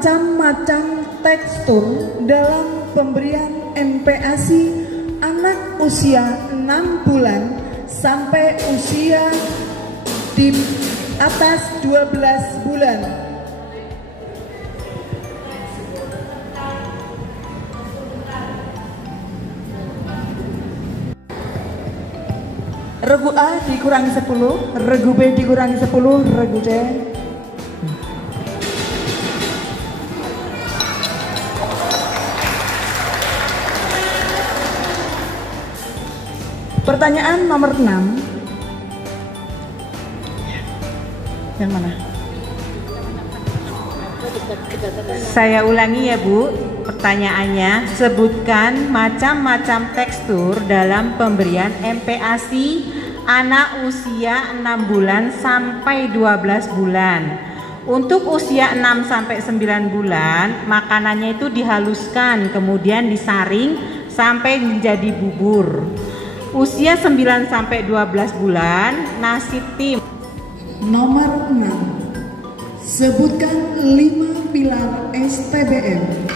macam-macam tekstur dalam pemberian MPASI anak usia 6 bulan sampai usia di atas 12 bulan. Regu A dikurangi 10, regu B dikurangi 10, regu C. Pertanyaan nomor 6. Yang mana? Saya ulangi ya Bu, pertanyaannya, sebutkan macam-macam tekstur dalam pemberian MPASI anak usia 6 bulan sampai 12 bulan. Untuk usia 6 sampai 9 bulan, makanannya itu dihaluskan, kemudian disaring sampai menjadi bubur. Usia 9 sampai 12 bulan, nasi tim. Nomor 6. Sebutkan 5 pilar STBM.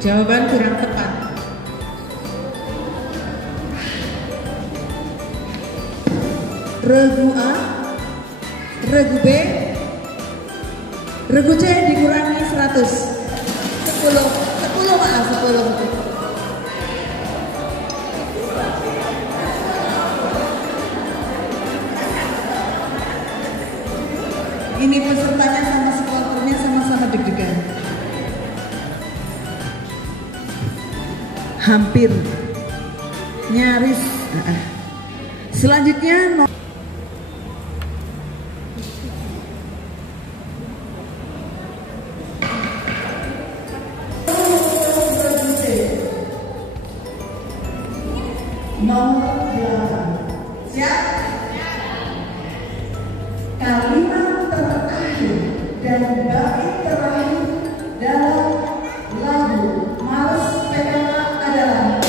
Jawaban kurang tepat. Regu A, regu B, regu C dikurangi 100. 10 maaf 10. Ini pesertanya sama supporternya sama-sama deg-degan. Hampir, nyaris. Selanjutnya nomor 8. Siap? Kalimat terakhir dan bait terakhir dalam lagu Males PKK adalah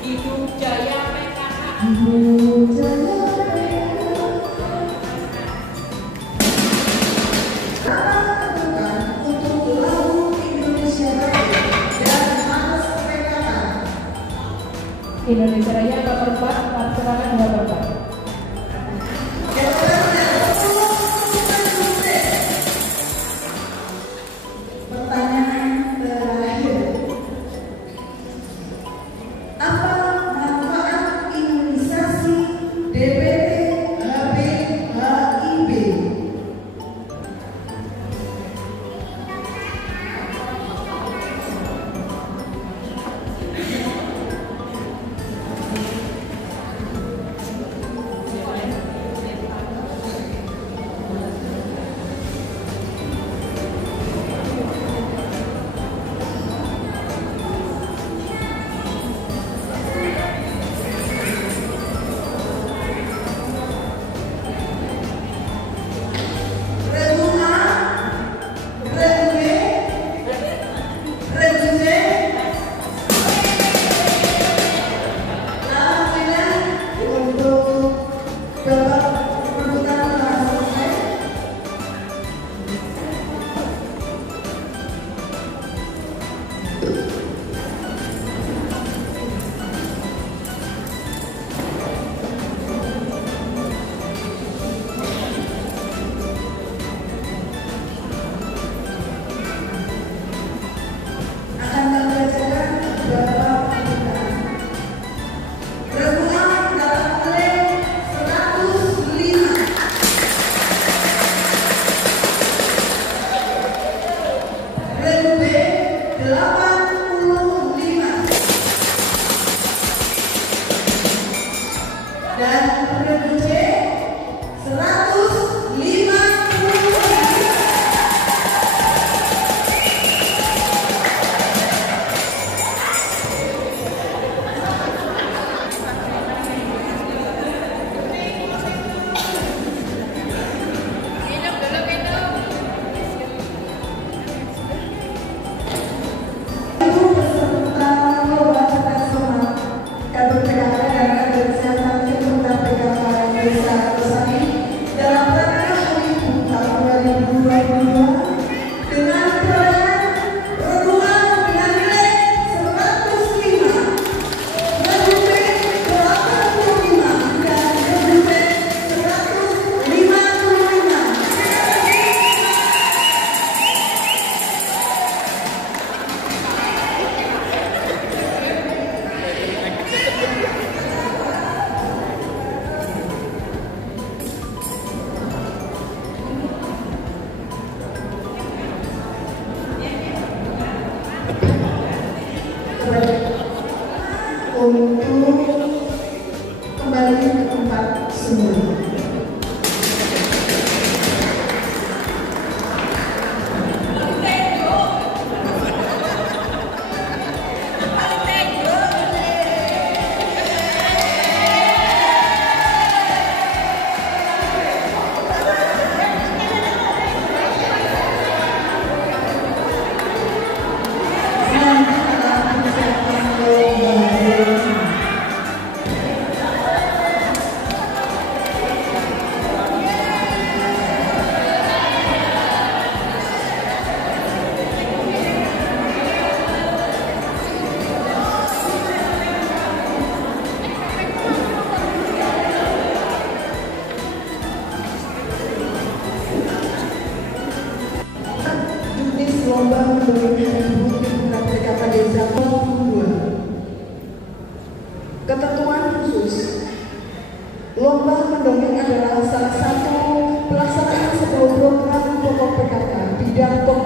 Hidup Jaya PKK. Hidup Jaya PKK. Untuk lagu Indonesia Raya dan Males PKK. Indonesia Raya nomor 4, Laksanakan nomor 4. Pertanyaan terakhir. Apa manfaat imunisasi DPT HB/HIV?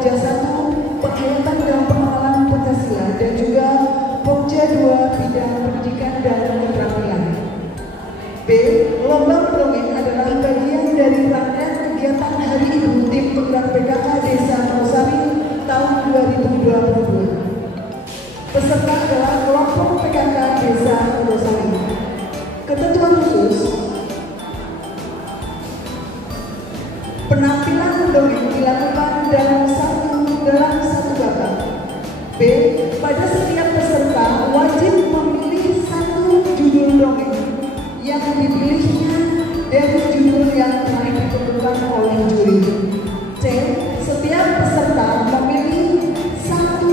Pokja 1 penghayatan dan pengenalan Pancasila dan juga Pokja 2 bidang pendidikan dan keterampilan. B. Lomba mendongeng adalah bagian dari rangkaian kegiatan Hari Ibu Tim Penggerak PKK Desa Rosari tahun 2022. Peserta adalah kelompok PKK Desa Rosari. Ketentuan khusus: penampilan mendongeng dilakukan dalam satu babak. B. Pada setiap peserta wajib memilih satu judul dongeng yang dipilihnya dari judul yang telah ditentukan oleh juri. C. Setiap peserta memilih satu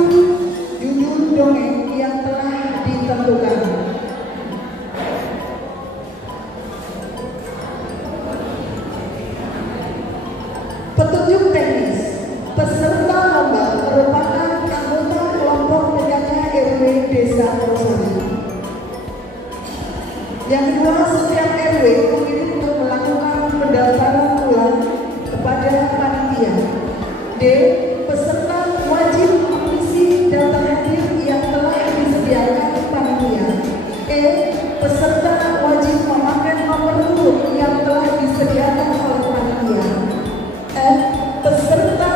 judul dongeng yang telah ditentukan. Petunjuk teknis: peserta lomba merupakan anggota kelompok PKK RW Desa Rosari. Yang kedua, setiap RW memilih untuk melakukan pendaftaran ulang kepada panitia. D. Peserta wajib mengisi daftar hadir yang telah disediakan panitia. E. Peserta wajib memakai nomor urut yang telah disediakan oleh panitia. F. Peserta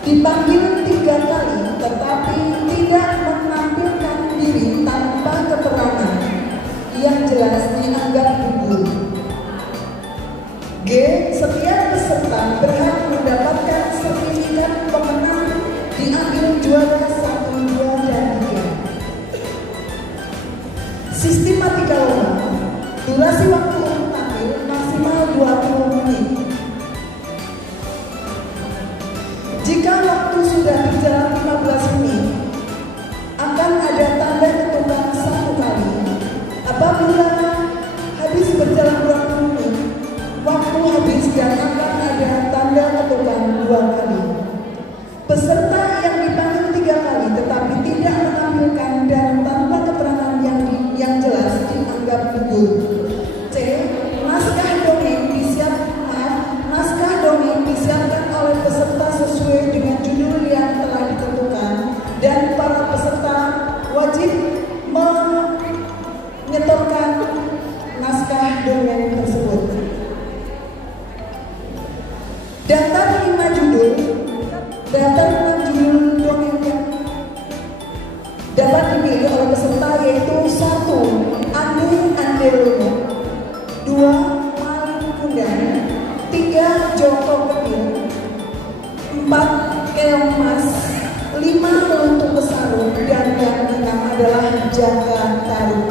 dipanggil 3 kali tetapi tidak menampilkan diri tanpa keterangan yang jelas dianggap gugur. G. Setiap peserta berhak mendapatkan sertifikat pemenang diambil juara 1, 2, dan 3. Sistematika lomba: durasi waktu tampil maksimal 20 menit. Jika waktu sudah berjalan 15 menit, akan ada tanda ketukan 1 kali. Apabila habis berjalan 20 menit, waktu habis dan akan ada tanda ketukan 2 kali. Peserta yang dipanggil 3 kali tetapi tidak menampilkan dan tanpa keterangan yang jelas dianggap gugur. C. Naskah dongeng disiapkan oleh peserta sesuai dengan judul yang telah ditentukan dan para peserta wajib menyetorkan naskah dongeng tersebut. Daftar 5 judul dongeng yang dapat dipilih oleh peserta yaitu 1. Ande Ande Lomo, 2. Maling Kundang, 3. Joko Kecil, 4. Keong Mas, 5. Meluntung Pesarung, dan yang 6 adalah Jaga Taruh.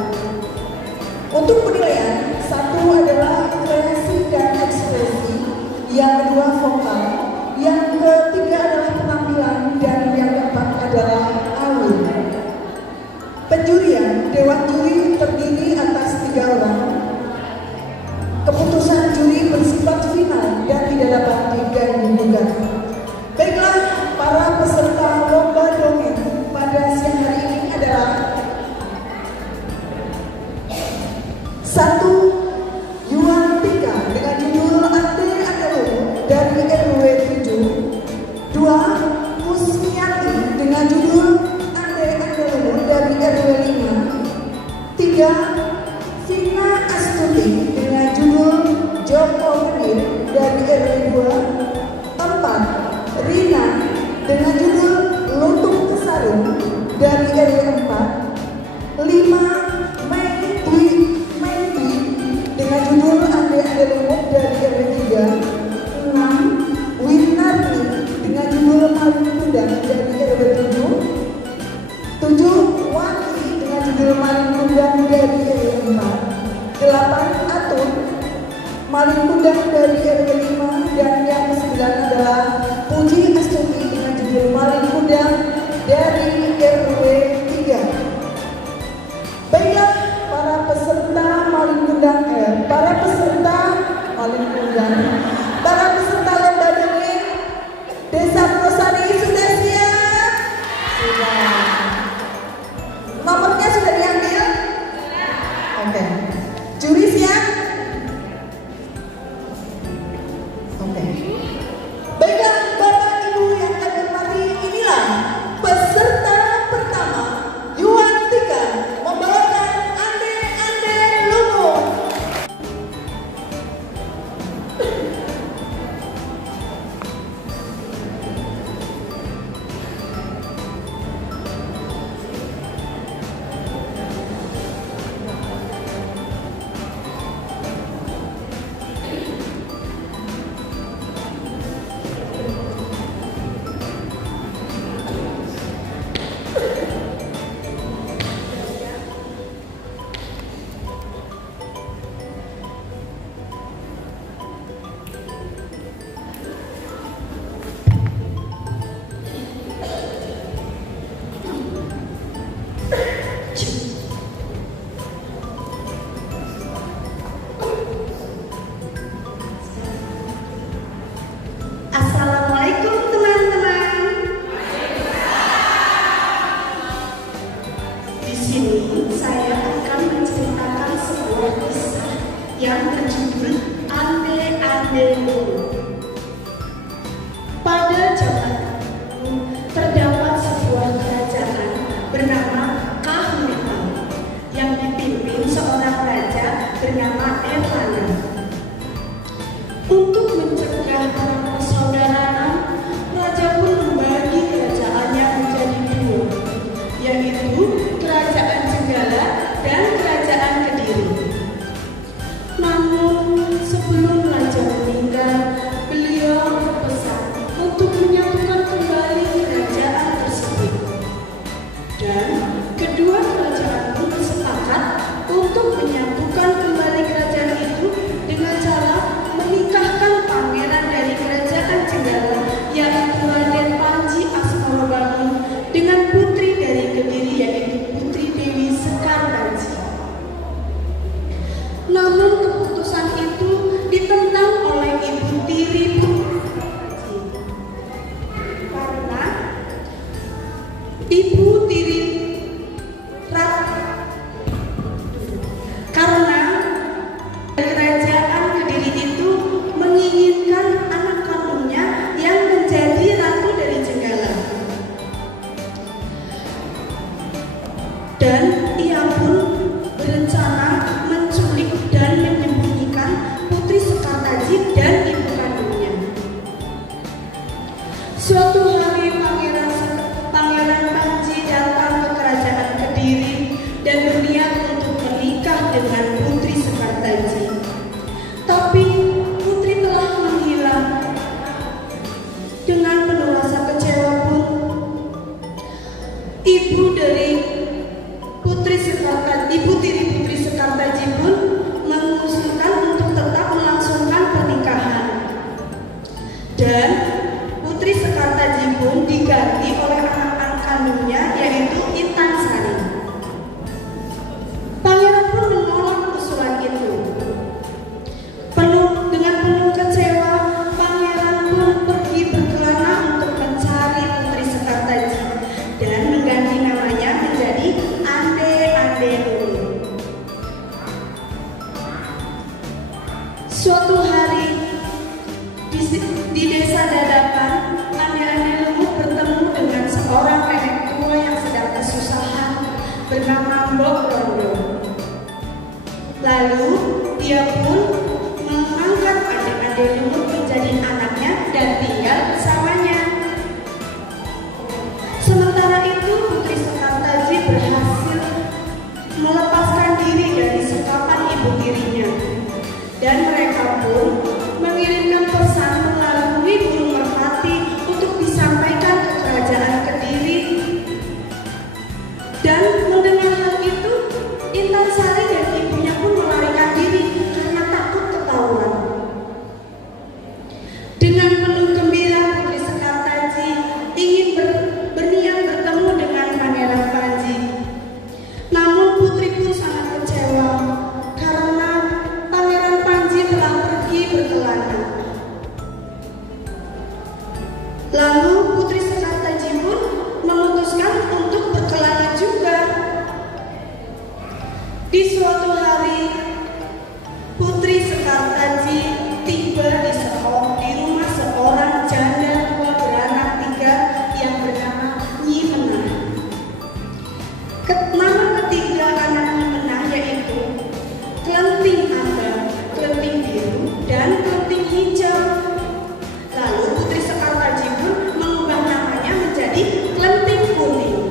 Untuk penilaian, 1 adalah kreasi dan ekspresi, yang kedua vokal, yang ketiga adalah penampilan, dan yang keempat adalah alur. Penjurian, dewan juri terdiri atas 3 orang. Keputusan juri bersifat final dan tidak dapat diganggu-gugat. Baiklah, para peserta lomba dongeng pada siang hari ini adalah 1. Yuan Tika dengan judul Ande Ande Lomo dari RW 7. 2. Kusmiati dengan judul Ande Ande Lomo dari RW 5. 3. Vina Astuti dengan judul Joko Kedir dari RW 2. 4. Rina dengan judul Luntung Kesarung dari RW 4. 5. Mei Dwi dengan judul Ande Ande Lomo dari RW 3. 6. Winarni dengan judul Maling Kundang dari RW 7. 7. Wati dengan judul Maling Kundang dari RW 4. 8. Atun Maling Kundang dari RW 5, dan yang ke-9 adalah Puji Astuti dengan judul Maling Kundang dari RW 3. Baiklah, para peserta Maling Kundang, para peserta lomba dongeng Desa Rosari sudah siap? Sudah. Nomornya sudah diambil? Oke. Juri siap? Oke. Baiklah, Bapak Ibu yang Andelu. Pada zaman itu terdapat sebuah kerajaan bernama Kahuripan yang dipimpin seorang raja bernama Evana. Untuk mencegah perang persaudaraan, raja pun membagi kerajaannya menjadi dua, yaitu Kerajaan Jenggala dan Kerajaan Kediri. Namun sebelum raja meninggal, beliau berpesan untuk menyatukan kembali kerajaan tersebut. Dan kedua kerajaan pun sepakat untuk menyatukan kembali kerajaan itu dengan cara menikahkan pangeran dari Kerajaan Jenggala, yaitu Raden Panji Asmorobangun, dengan putri dari Kediri, yaitu Putri Dewi Sekartaji. Namun keputusan itu ditentang oleh Ibu Tiri karena Ibu Tiri karena Kerajaan Kediri itu menginginkan anak kandungnya yang menjadi ratu dari Jenggala, dan ia pun berencana menculik dan menyembunyikan Putri Sekartaji dan ibu kandungnya. Suatu hari Pangeran Panji datang ke Kerajaan Kediri dan berniat untuk menikah dengan Putri Sekartaji. Tapi putri telah menghilang. Dengan penuh rasa kecewa pun, ibu dari Ibu Tiri Putri Sekartaji pun mengusulkan untuk tetap melangsungkan pernikahan. Dan Putri Sekartaji pun diganti oleh anak kandungnya, yaitu Intan Sari. Pangeran pun menolak usulan itu. Dengan penuh kecewa, pangeran pun pergi berkelana untuk mencari Putri Sekartaji dan mengganti namanya menjadi Andelu. Suatu hari di desa Dadapan, Andelu bertemu dengan seorang nenek tua yang sedang kesusahan bernama Mbok Rondo. Lalu dia pun mengangkat Andelu menjadi anaknya dan tinggal bersamanya. Sementara itu Putri Sekartaji berhasil melepaskan diri dari sekapan ibu tirinya, dan mereka pun mengirimkan pesan melalui burung merpati untuk disampaikan ke Kerajaan Kediri. Dan mendengar hal itu, Intan Sari dan ibunya pun melarikan diri karena takut ketahuan. Dengan penuh gembira, Putri Sekartaji ingin berniat bertemu dengan Pangeran Panji. Namun putri pun sangat kecewa karena Pangeran Panji telah pergi berkelana. Lalu Putri Sekartaji pun memutuskan untuk berkelana juga. Di suatu hari, Putri Sekartaji tiba di rumah seorang janda tua beranak 3 yang bernama Nyi Menah. Nama ketiga anak Nyi Menah yaitu Klenting Abang, Klenting Biru, dan Klenting Hijau. Lalu Putri Sekartaji pun mengubah namanya menjadi Klenting Kuning.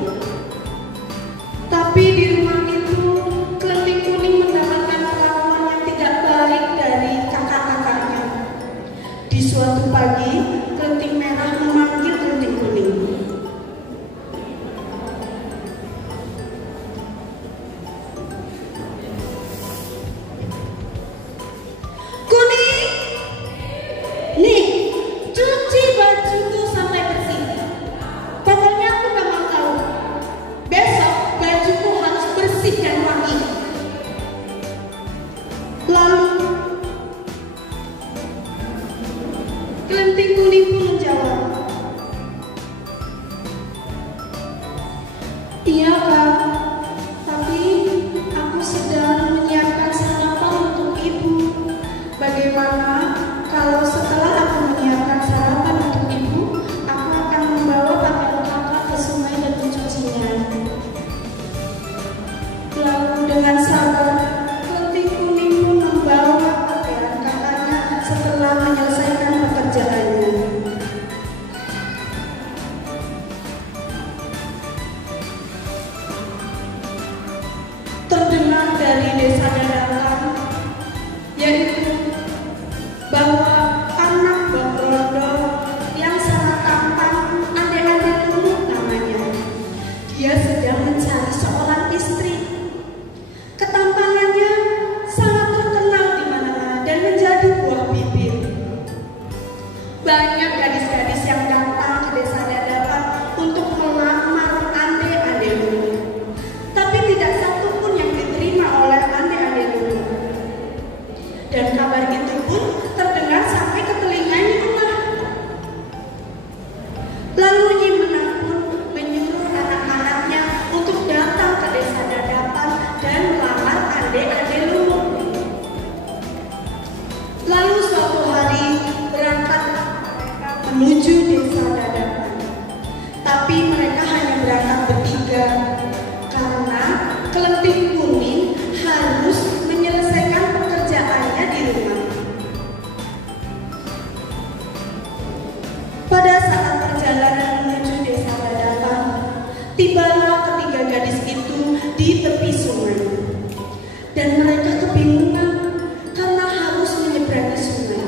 Tapi di rumah itu, Klenting Kuning mendapatkan perlakuan yang tidak baik dari kakak-kakaknya. Di suatu pagi, Klenting Merah memanggil Klenting Kuning. Kuning, nih, cuci bajuku sampai bersih. Pokoknya aku gak mau tahu. Besok bajuku harus bersih dan wangi. Lalu Klenting Kuning pun menjawab, "Iya Kak, tapi aku sedang menyiapkan sarapan untuk ibu. Bagaimana kalau setelah menyelesaikan pekerjaannya. Terdengar dari desa dadakan, yaitu bahwa anak Mbok Rondo yang sangat tampan, Ade Lumut namanya, dia sedang mencari seorang istri. Ketampanannya sangat terkenal di mana-mana dan menjadi buah bibir. Banyak gadis-gadis yang datang ke desa dadakan untuk melamar Ade Lumut, tapi tidak satu pun yang diterima oleh Ade Lumut. Dan kabar itu pun terdengar sampai ke telinga Nyi Menah. Lalu Nyi Menah pun menyuruh anak-anaknya untuk datang ke desa dadakan dan melamar Ade Lumut. Lalu suatu hari berangkat menuju desa dadakan. Tapi mereka hanya berangkat bertiga karena Kelenting Kuning harus menyelesaikan pekerjaannya di rumah. Pada saat perjalanan menuju desa dadakan, tibalah ketiga gadis itu di tepi sungai. Dan mereka kebingungan karena harus menyeberangi sungai.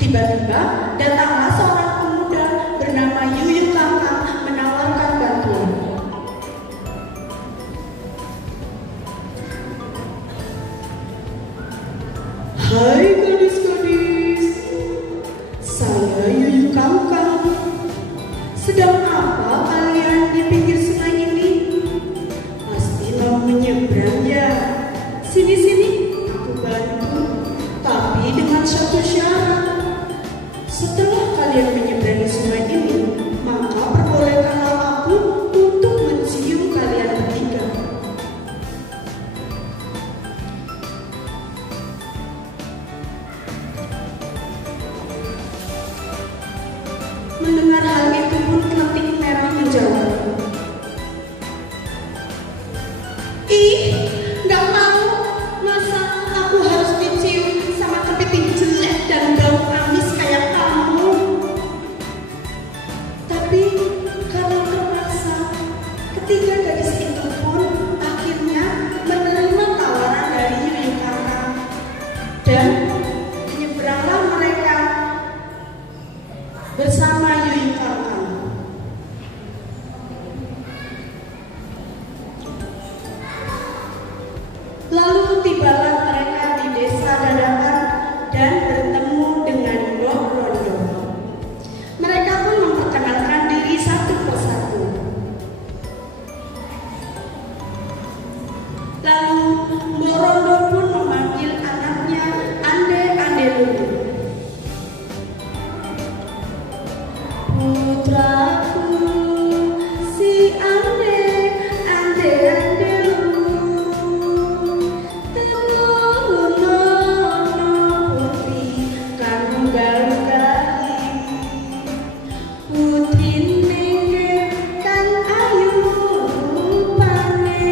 Tiba-tiba datanglah seorang pemuda bernama Yuyu Kangkang menawarkan bantuan. Hai gadis-gadis, saya Yuyu Kangkang. Sedang apa kalian di pinggir sungai ini? Pasti mau menyeberang ya? Sini-sini, aku bantu. Tapi dengan satu syarat. Setelah kalian menyeberangi sungai ini, maka perbolehkanlah aku untuk mencium kalian bertiga. Mendengar hal itu pun Kelenting Merah menjawab, "Ih, nggak mau. Masa aku harus dicium sama kepiting jelek dan bau amis kayak kamu?" Tapi karena terpaksa, ketiga gadis itu pun akhirnya menerima tawaran dari Yuyu Kangkang dan menyeberanglah mereka bersama Yuyu Kangkang. Lalu tibalah mereka di desa dadakan dan bertemu dengan Mbok Rondo. Mereka pun memperkenalkan diri satu persatu. Lalu Mbok Rondo pun memanggil anaknya Ade Lumut. Putraku si Ade Lumut, temono putri kang galih, putri nengge kang ayu rupane,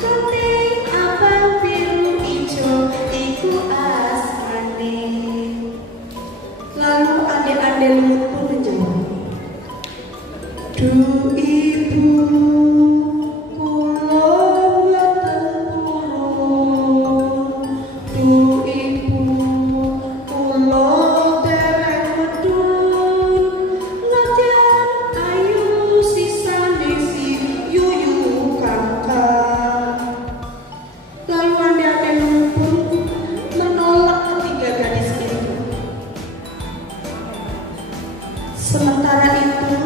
keting abang biru ijo iku asmane. Lalu Ade Lumut pun menjawab, "Duh ibu, kula mboten purun. Duh ibu, kula dereng medun. Nadyan ayu sisane si Yuyu Kangkang." Lalu Ade Lumut pun menolak ketiga gadis itu. Sementara itu,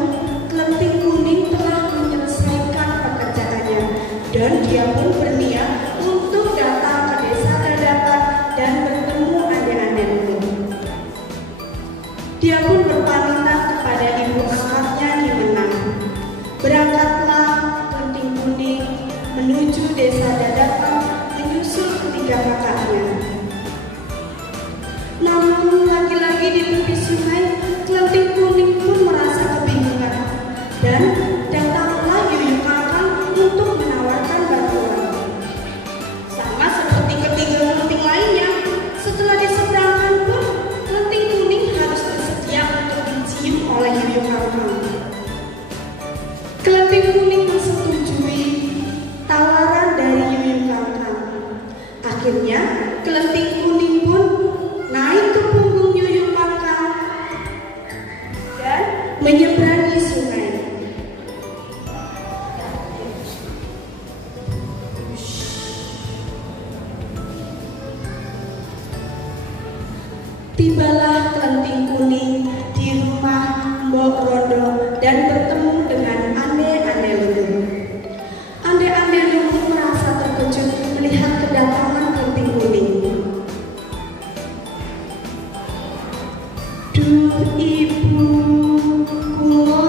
Kelenting Kuning telah menyelesaikan pekerjaannya dan dia pun berniat untuk datang ke desa dadakan dan bertemu Ade Lumut. Dia pun berpamitan kepada ibu angkatnya Nyi Menah. Berangkatlah Kelenting Kuning menuju desa dadakan menyusul ketiga kakaknya. Namun lagi-lagi di tepi sungai, Kelenting Kuning pun merasa kebingungan dan datanglah Yuyu Kangkang untuk menawarkan bantuan. Sama seperti ketiga kelenting lainnya, setelah diseberang Tibalah kelenting kuning di rumah Mbok Rondo dan bertemu dengan ande-ande luhur. Ande-ande luhur merasa terkejut melihat kedatangan kelenting kuning. Duh ibu, kulo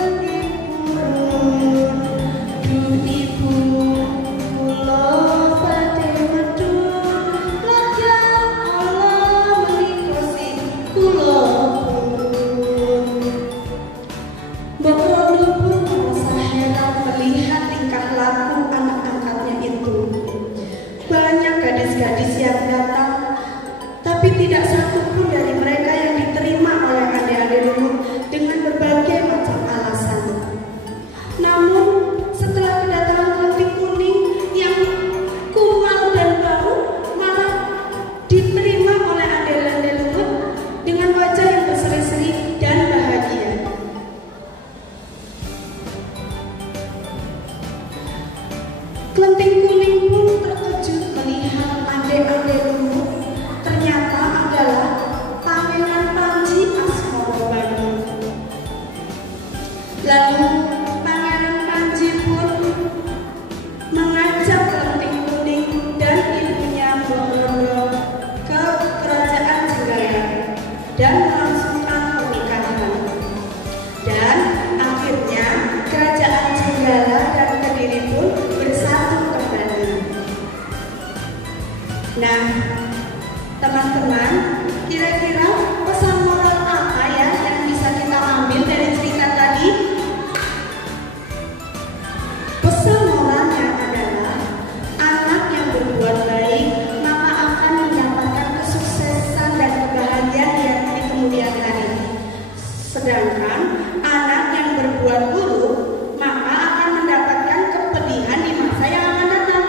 ande purun. Duh ibu, kulo badhe medun. Lajeng Allah menikosi kulo purun. Mbok Rondo pun merasa heran melihat tingkah laku anak angkatnya itu. Banyak gadis-gadis yang datang, tapi tidak satu pun dari mereka yang diterima oleh ande-ande luhur dengan berbagai macam alasan. Namun setelah kedatangan kelenting kuning yang kumal dan bau malah diterima oleh ande-ande luhur dengan wajah yang berseri-seri dan bahagia. Kelenting kuning pun terkejut melihat ande-ande luhur ternyata adalah Pangeran Panji Asmorobanu. Lalu Pangeran Panji pun mengajak kelenting kuning dan ibunya Mbok Rondo ke kerajaan Jenggala dan melangsungkan pernikahan. Dan akhirnya kerajaan Jenggala dan Kediri pun bersatu kembali. Nah, teman-teman, kira-kira pesan moral apa ya yang bisa kita ambil dari cerita tadi? Pesan moralnya adalah anak yang berbuat baik maka akan mendapatkan kesuksesan dan kebahagiaan yang di kemudian hari. Sedangkan anak yang berbuat buruk maka akan mendapatkan kepedihan di masa yang akan datang.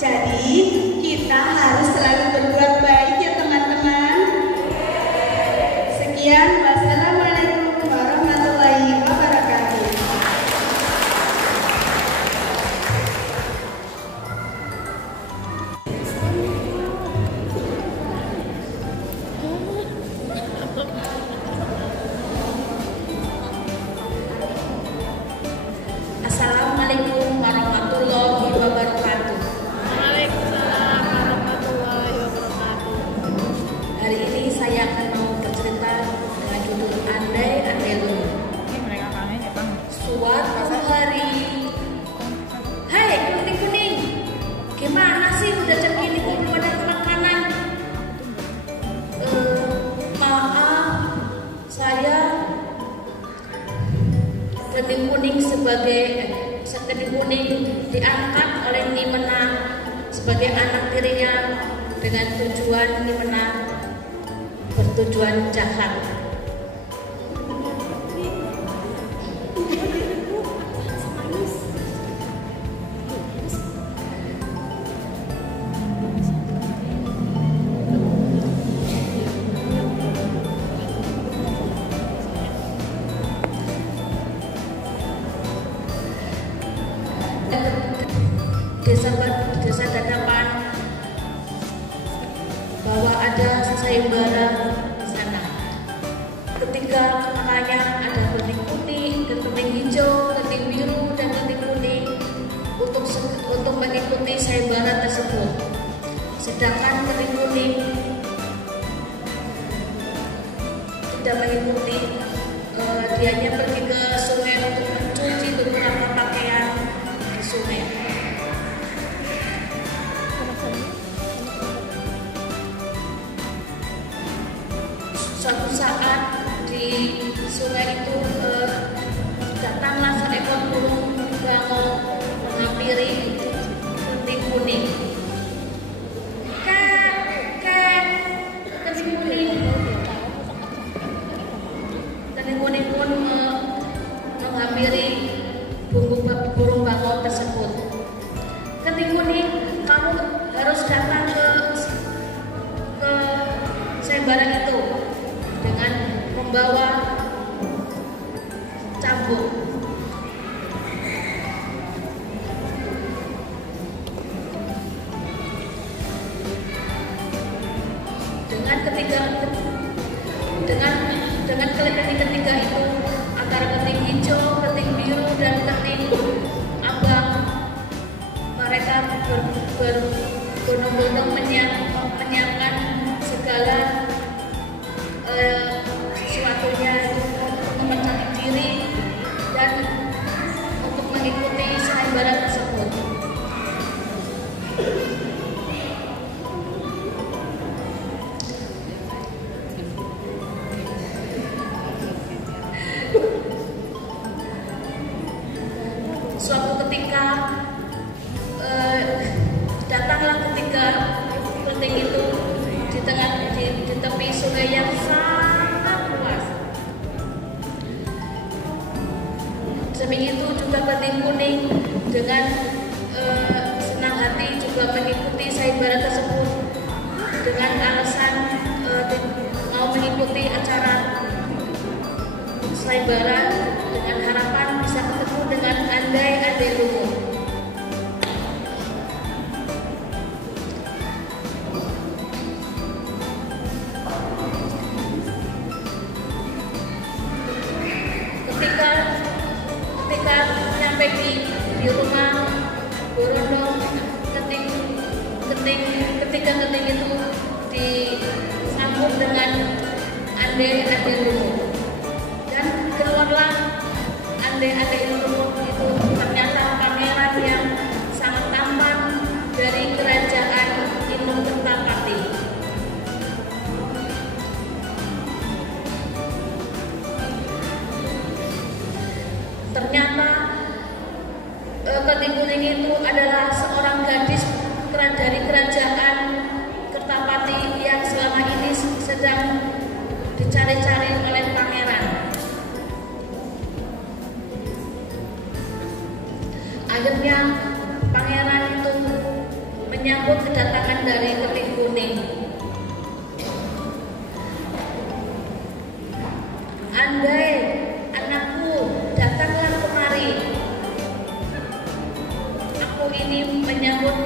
Jadi kita harus selalu berbuat baik ya teman-teman. Sekian, wassalamualaikum warahmatullahi wabarakatuh. Assalamualaikum warahmatullahi wabarakatuh. Waalaikumsalam warahmatullahi wabarakatuh. Hari ini saya akan mau bercerita dengan judul Andai-andai luhur. Ini mereka kangen ya bang. Suatu hari, hai kelenting kuning, gimana sih udah jam ini kok belum ada makanan? Maaf, saya kelenting kuning kelenting kuning diangkat oleh Nyi Menang sebagai anak tirinya dengan tujuan Nyi Menang bertujuan jahat. Desa Dadapan bahwa ada sayembara di sana. Ketika makanya ada kelenting putih, kelenting hijau, kelenting biru dan kelenting kuning untuk mengikuti sayembara tersebut. Sedangkan kelenting kuning tidak mengikuti, dianya pergi ke sungai untuk mencuci beberapa pakaian di sungai. Suatu saat di sungai itu datanglah seekor burung bangau menghampiri kelenting kuning. Kelenting kuning pun menghampiri burung bangau tersebut. Kelenting kuning, kamu harus datang ke sayembara itu dengan membawa cambuk. Dengan berbondong-bondong menyiapkan segala sesuatunya untuk mempercantik diri dan untuk mengikuti sayembara tersebut. Suatu ketika datanglah ketika penting itu di tepi sungai yang sangat luas. Demi itu juga Keting Kuning dengan senang hati juga mengikuti sayembara tersebut dengan alasan mau mengikuti acara sayembara dengan harapan bisa ketemu dengan andai-andai luhur. Ketika sampai di rumah Borondong, ketika Keting itu disambut dengan andai-andai luhur. Keluarlah andai-andai luhur itu ternyata pangeran yang sangat tampan dari kerajaan Inung Kertapati. Ternyata Keting Kuning itu adalah seorang gadis dari kerajaan Kertapati yang selama ini sedang dicari-cari oleh pangeran. Akhirnya pangeran itu menyambut kedatangan dari Keting Kuning. Andai anakku, datanglah kemari. Aku ini menyambut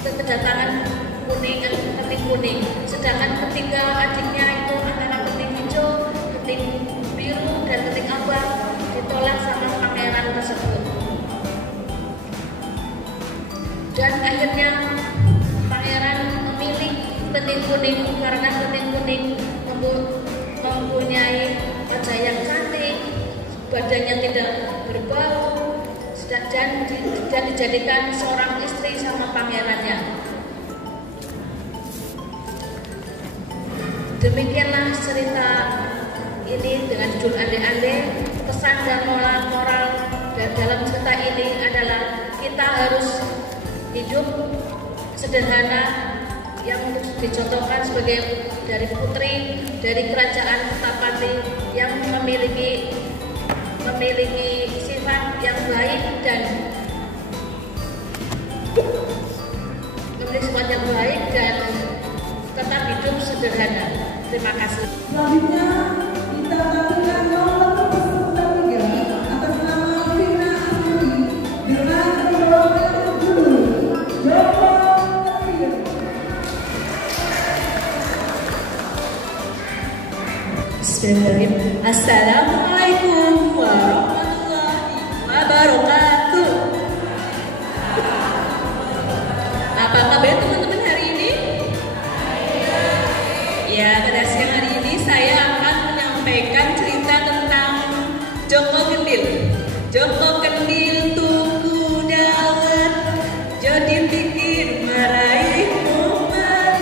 kedatangan Keting Kuning. Sedangkan ketiga adiknya itu antara Keting Hijau, Keting Biru, dan Keting Abang ditolak sama pangeran tersebut. Dan akhirnya pangeran memilih Keting Kuning karena Keting Kuning mempunyai wajah yang cantik, badannya tidak berbau, dan dijadikan seorang istri sama pangerannya. Demikianlah cerita ini dengan judul Andai-andai. Pesan dan moral dalam cerita ini adalah kita harus hidup sederhana yang dicontohkan sebagai dari putri dari kerajaan Kertapati yang memiliki sifat yang baik dan tetap hidup sederhana. Terima kasih. Selanjutnya kita lakukan nomor peserta 3 atas nama Vina Asturi dengan membawakan judul Joko Kendil. Bismillahirrahmanirrahim. Assalamualaikum warahmatullahi wabarakatuh. Apa kabar teman-teman hari ini? Ya, pada siang hari ini saya akan menyampaikan cerita tentang Joko Kendil. Joko Kendil tuku dawet, jadi pikir maraih momen.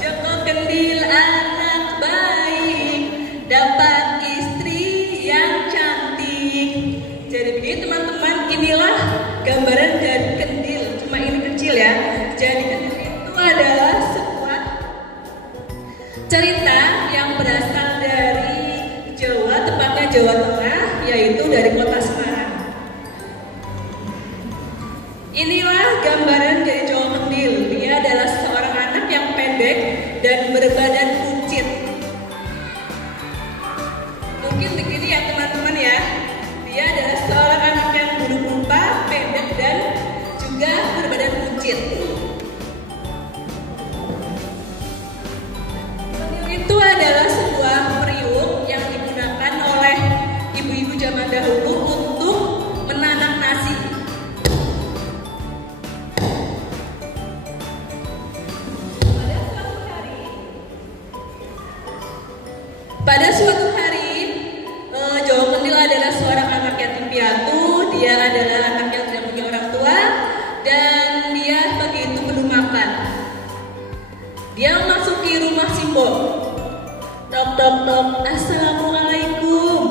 Joko Kendil anak baik, dapat istri yang cantik. Jadi begini teman-teman, inilah gambaran dari kendil. Cuma ini kecil ya. Jadi kendil itu adalah sebuah cerita yang berasal dari Jawa, tepatnya Jawa Tengah, yaitu dari kota Semarang. Inilah gambaran dari Joko Kendil. Dia adalah seorang anak yang pendek dan berbadan buncit. Mungkin begini ya teman-teman ya. Dia adalah seorang anak yang bulu rupa, pendek dan juga berbadan buncit. Itu adalah sebuah periuk yang digunakan oleh ibu-ibu zaman dahulu untuk menanak nasi. tok tok. Assalamualaikum.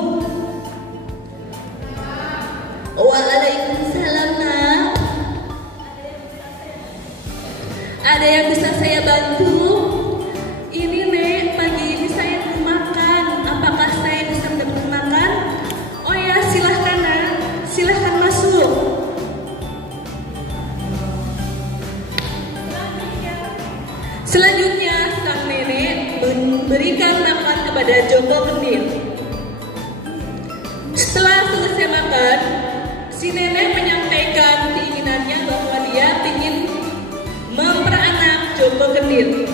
Waalaikumsalam nak. Ada yang bisa saya bantu? Ini nek, pagi ini saya belum makan. Apakah saya bisa dapat makan? Oh ya, silahkan nak, silahkan masuk. Selanjutnya sang nenek memberikan makan kepada Joko Kendil. Setelah selesai makan, si nenek menyampaikan keinginannya bahwa dia ingin memperanak Joko Kendil.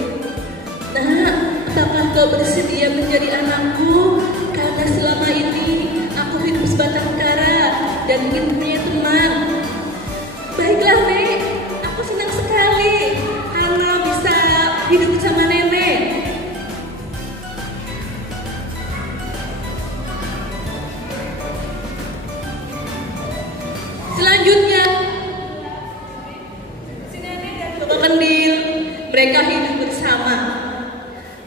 Nah, apakah kau bersedia menjadi anakku? Karena selama ini aku hidup sebatang kara dan ingin punya teman. Baiklah nek, aku senang sekali karena bisa hidup bersama nenek. Selanjutnya, si nenek dan Joko Kendil mereka hidup bersama.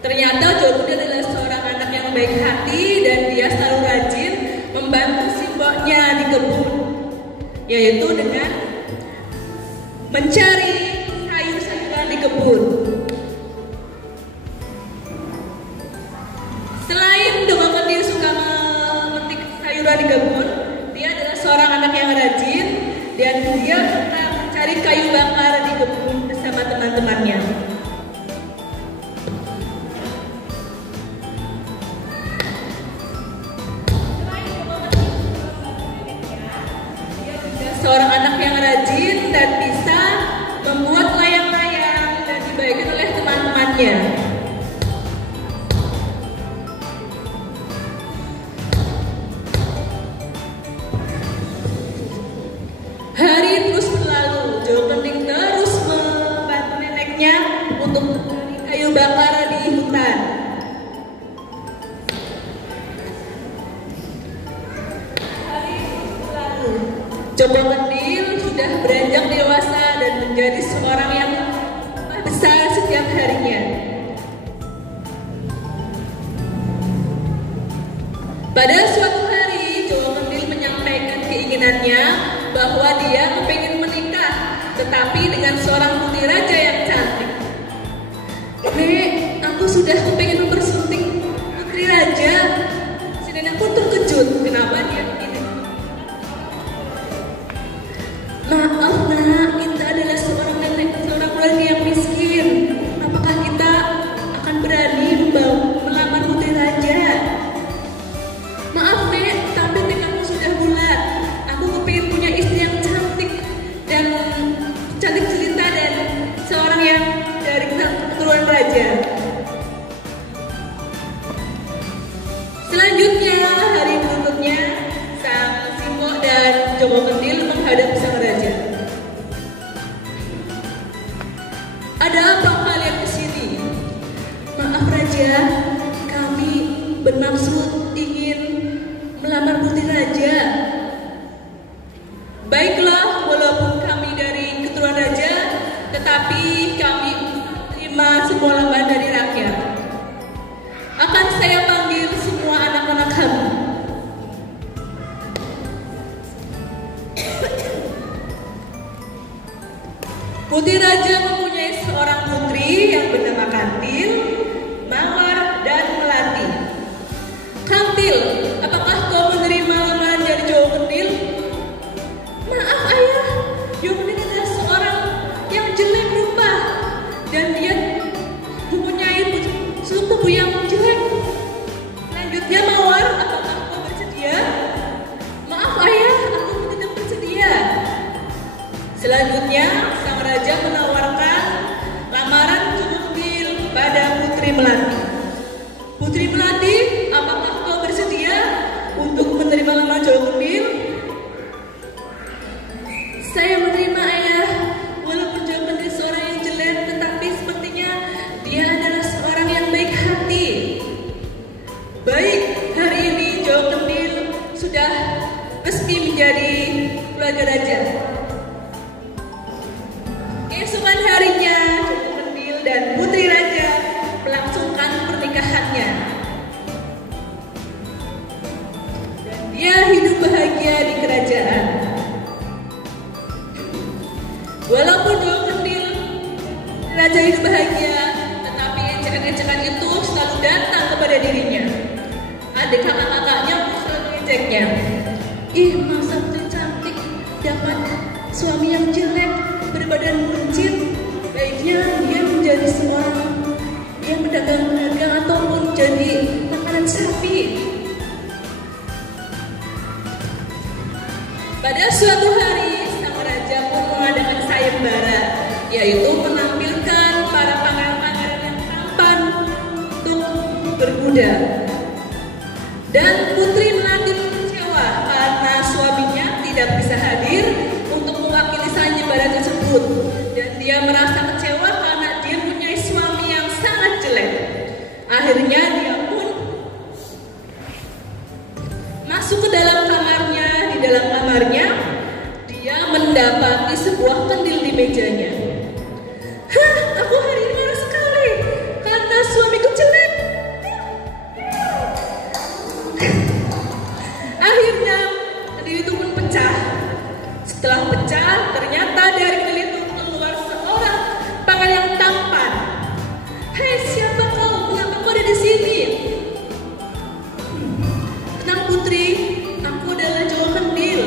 Ternyata Joko Kendil adalah seorang anak yang baik hati dan dia selalu rajin membantu si mboknya di kebun, yaitu dengan mencari sayur-sayuran di kebun. Selain Joko Kendil suka memetik sayuran di kebun, dia adalah seorang anak yang rajin dan dia suka mencari kayu bakar di kebun bersama teman-temannya. Dia juga seorang anak yang rajin dan bisa membuat layang-layang dan dibagikan oleh teman-temannya. Hari terus berlalu, Joko Kendil terus membantu neneknya untuk mencari kayu bakar di hutan. Hari terus berlalu, Joko Kendil sudah beranjak dewasa dan menjadi seorang yang besar setiap harinya. Pada suatu hari, Joko Kendil menyampaikan keinginannya bahwa dia ingin menikah, tetapi dengan seorang putri raja yang cantik. Nek, aku sudah kepengen mempersunting putri raja. Si nenek pun terkejut, kenapa dia begini? Maaf nak, kita adalah seorang nenek, seorang keluarga yang miskin. Apakah kita akan berani melamar putri raja? Maaf nek, tapi tekadku sudah bulat. Aku kepingin punya istri yang cantik dan cantik cerita dan seorang yang dari keturunan raja. Selanjutnya, hari berikutnya, sang Simbo dan Joko Kendil menghadap sang raja. Ada apa kalian kesini? Maaf raja, kami bermaksud ingin melamar putri raja. Baiklah, walaupun kami dari keturunan raja, tetapi kami terima semua lamaran dari rakyat. Akan saya panggil semua anak-anak kami. Putri raja mempunyai seorang putri yang bernama Kantil, Mawar, dan Melati. Kantil, apakah kau menerima lamaran dari Joko Kendil? Maaf ayah, Joko Kendil adalah seorang yang jelek rupa dan dia mempunyai seluruh tubuh yang jelek. Selanjutnya Mawar, apakah kau bersedia? Maaf ayah, aku tidak bersedia. Selanjutnya sang raja menawarkan lamaran Joko Kendil pada Putri Melati. Putri Melati, apakah kau bersedia untuk menerima lamaran Joko Kendil? Saya menerima ayah, walaupun Joko Kendil seorang yang jelek, tetapi sepertinya dia adalah seorang yang baik hati. Baik, hari ini Joko Kendil sudah resmi menjadi keluarga raja. Keesokan harinya, Joko Kendil dan Putri Raja melangsungkan pernikahannya. berbahagia di kerajaan. Walaupun Jawa Kendil raja hidup bahagia, tetapi ejekan-ejekan itu selalu datang kepada dirinya. Adik kakak-kakaknya pun selalu mengejeknya. Ih, masa putri cantik dapat suami yang jelek, berbadan buncit. Baiknya dia menjadi seorang yang pedagang-pedagang ataupun jadi makanan sapi. Pada suatu hari, sang raja pun mengadakan sayembara, yaitu menampilkan para pangeran-pangeran yang tampan untuk berkuda. Dan Putri Melati kecewa karena suaminya tidak bisa hadir untuk mewakili sayembara tersebut. Dan dia merasa kecewa karena dia punya suami yang sangat jelek. Akhirnya dia pun masuk ke dalam kamarnya. Di dalam kamarnya dia mendapati sebuah kendil di mejanya. Hah, aku hari ini marah sekali karena suamiku jelek. Akhirnya kendil itu pun pecah. Setelah pecah, ternyata dari kendil itu keluar seorang pangeran yang tampan. Hei, siapa kau? Kenapa kau ada di sini? Tenang Putri, aku adalah Jawa Kendil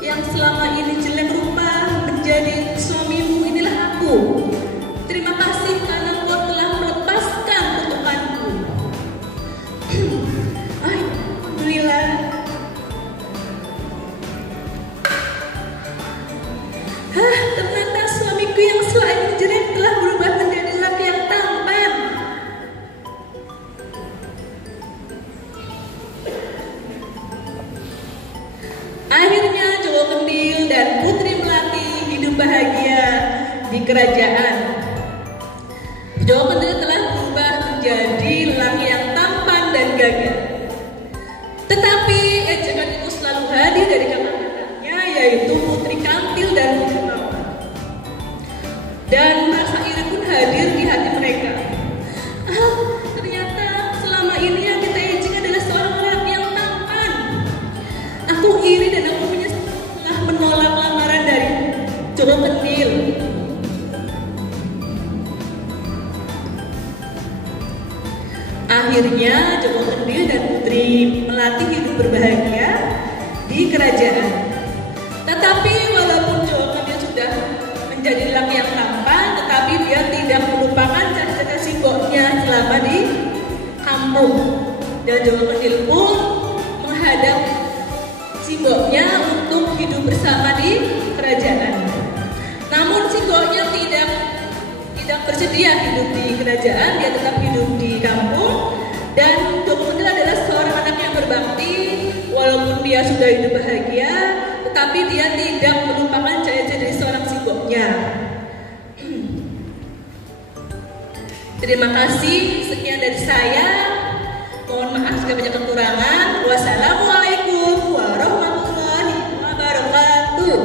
yang selama ini jelek rupa menjadi suamimu. Inilah aku. Terima kasih karena kau telah melepaskan kutukanku. Alhamdulillah. Ternyata suamiku yang selama ini jelek telah berubah menjadi laki yang tampan. Akhirnya Jawa Kendil dan Putri Melati hidup bahagia di kerajaan. Jawa Kendil telah berubah menjadi laki yang tampan dan gagah. Tetapi ejekan itu selalu hadir dari kakak-kakaknya, yaitu Putri Kantil dan Putri Mawar. Dan rasa iri pun hadir di hati mereka. Ternyata selama ini yang kita ejek adalah seorang laki yang tampan. Aku iri dan aku menyesal telah menolak lamaran dari Jawa Kendil. Akhirnya Jawa Kendil dan Putri Melati hidup berbahagia di kerajaan. Tetapi walaupun Jawa Kendil sudah menjadi laki yang tampan, tetapi dia tidak melupakan cita-cita simboknya selama di kampung. Dan Jawa Kendil pun menghadap simboknya untuk hidup bersama di kerajaan. Namun simboknya tidak bersedia hidup di kerajaan, dia tetap hidup di kampung. Dan Jawa Kendil adalah seorang anak yang berbakti. Walaupun dia sudah hidup bahagia, tetapi dia tidak melupakan cita-cita dari seorang simboknya. Terima kasih, sekian dari saya. Mohon maaf jika banyak kekurangan. Wassalamualaikum warahmatullahi wabarakatuh.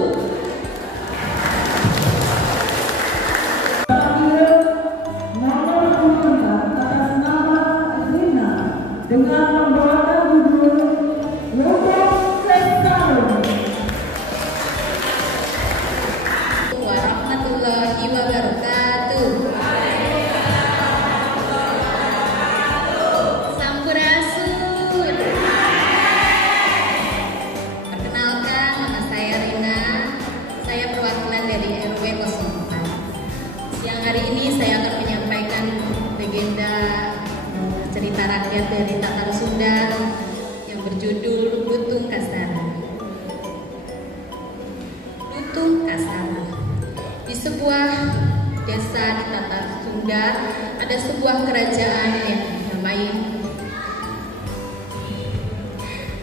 Dengan membawakan judul Lubang Lestari. Warahmatullahi wabarakatuh. Sampurasun. Perkenalkan, nama saya Rina. Saya perwakilan dari RW 04. Siang hari ini saya akan menyampaikan legenda cerita rakyat dari Tatar Sunda yang berjudul Lutung Kasari. Lutung Kasari. Di sebuah desa di Tatar Sunda ada sebuah kerajaan yang dinamai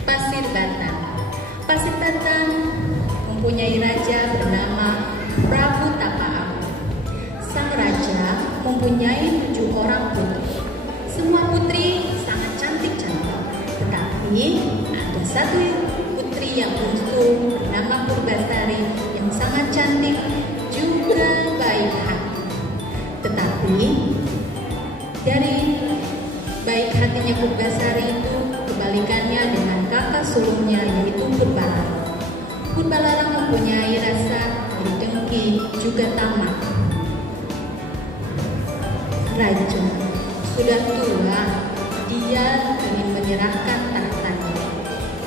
Pasir Batang. Pasir Batang mempunyai raja bernama Prabu Tapaam. Sang raja mempunyai 7 orang putri. Semua putri sangat cantik-cantik, tetapi ada satu putri yang bungsu bernama Purbasari yang sangat cantik juga baik hati. Tetapi dari baik hatinya Purbasari itu kebalikannya dengan kakak kakak sulungnya yaitu Purbalarang. Purbalarang mempunyai rasa dengki juga tamak. Raja sudah tua, dia ingin menyerahkan tahtanya.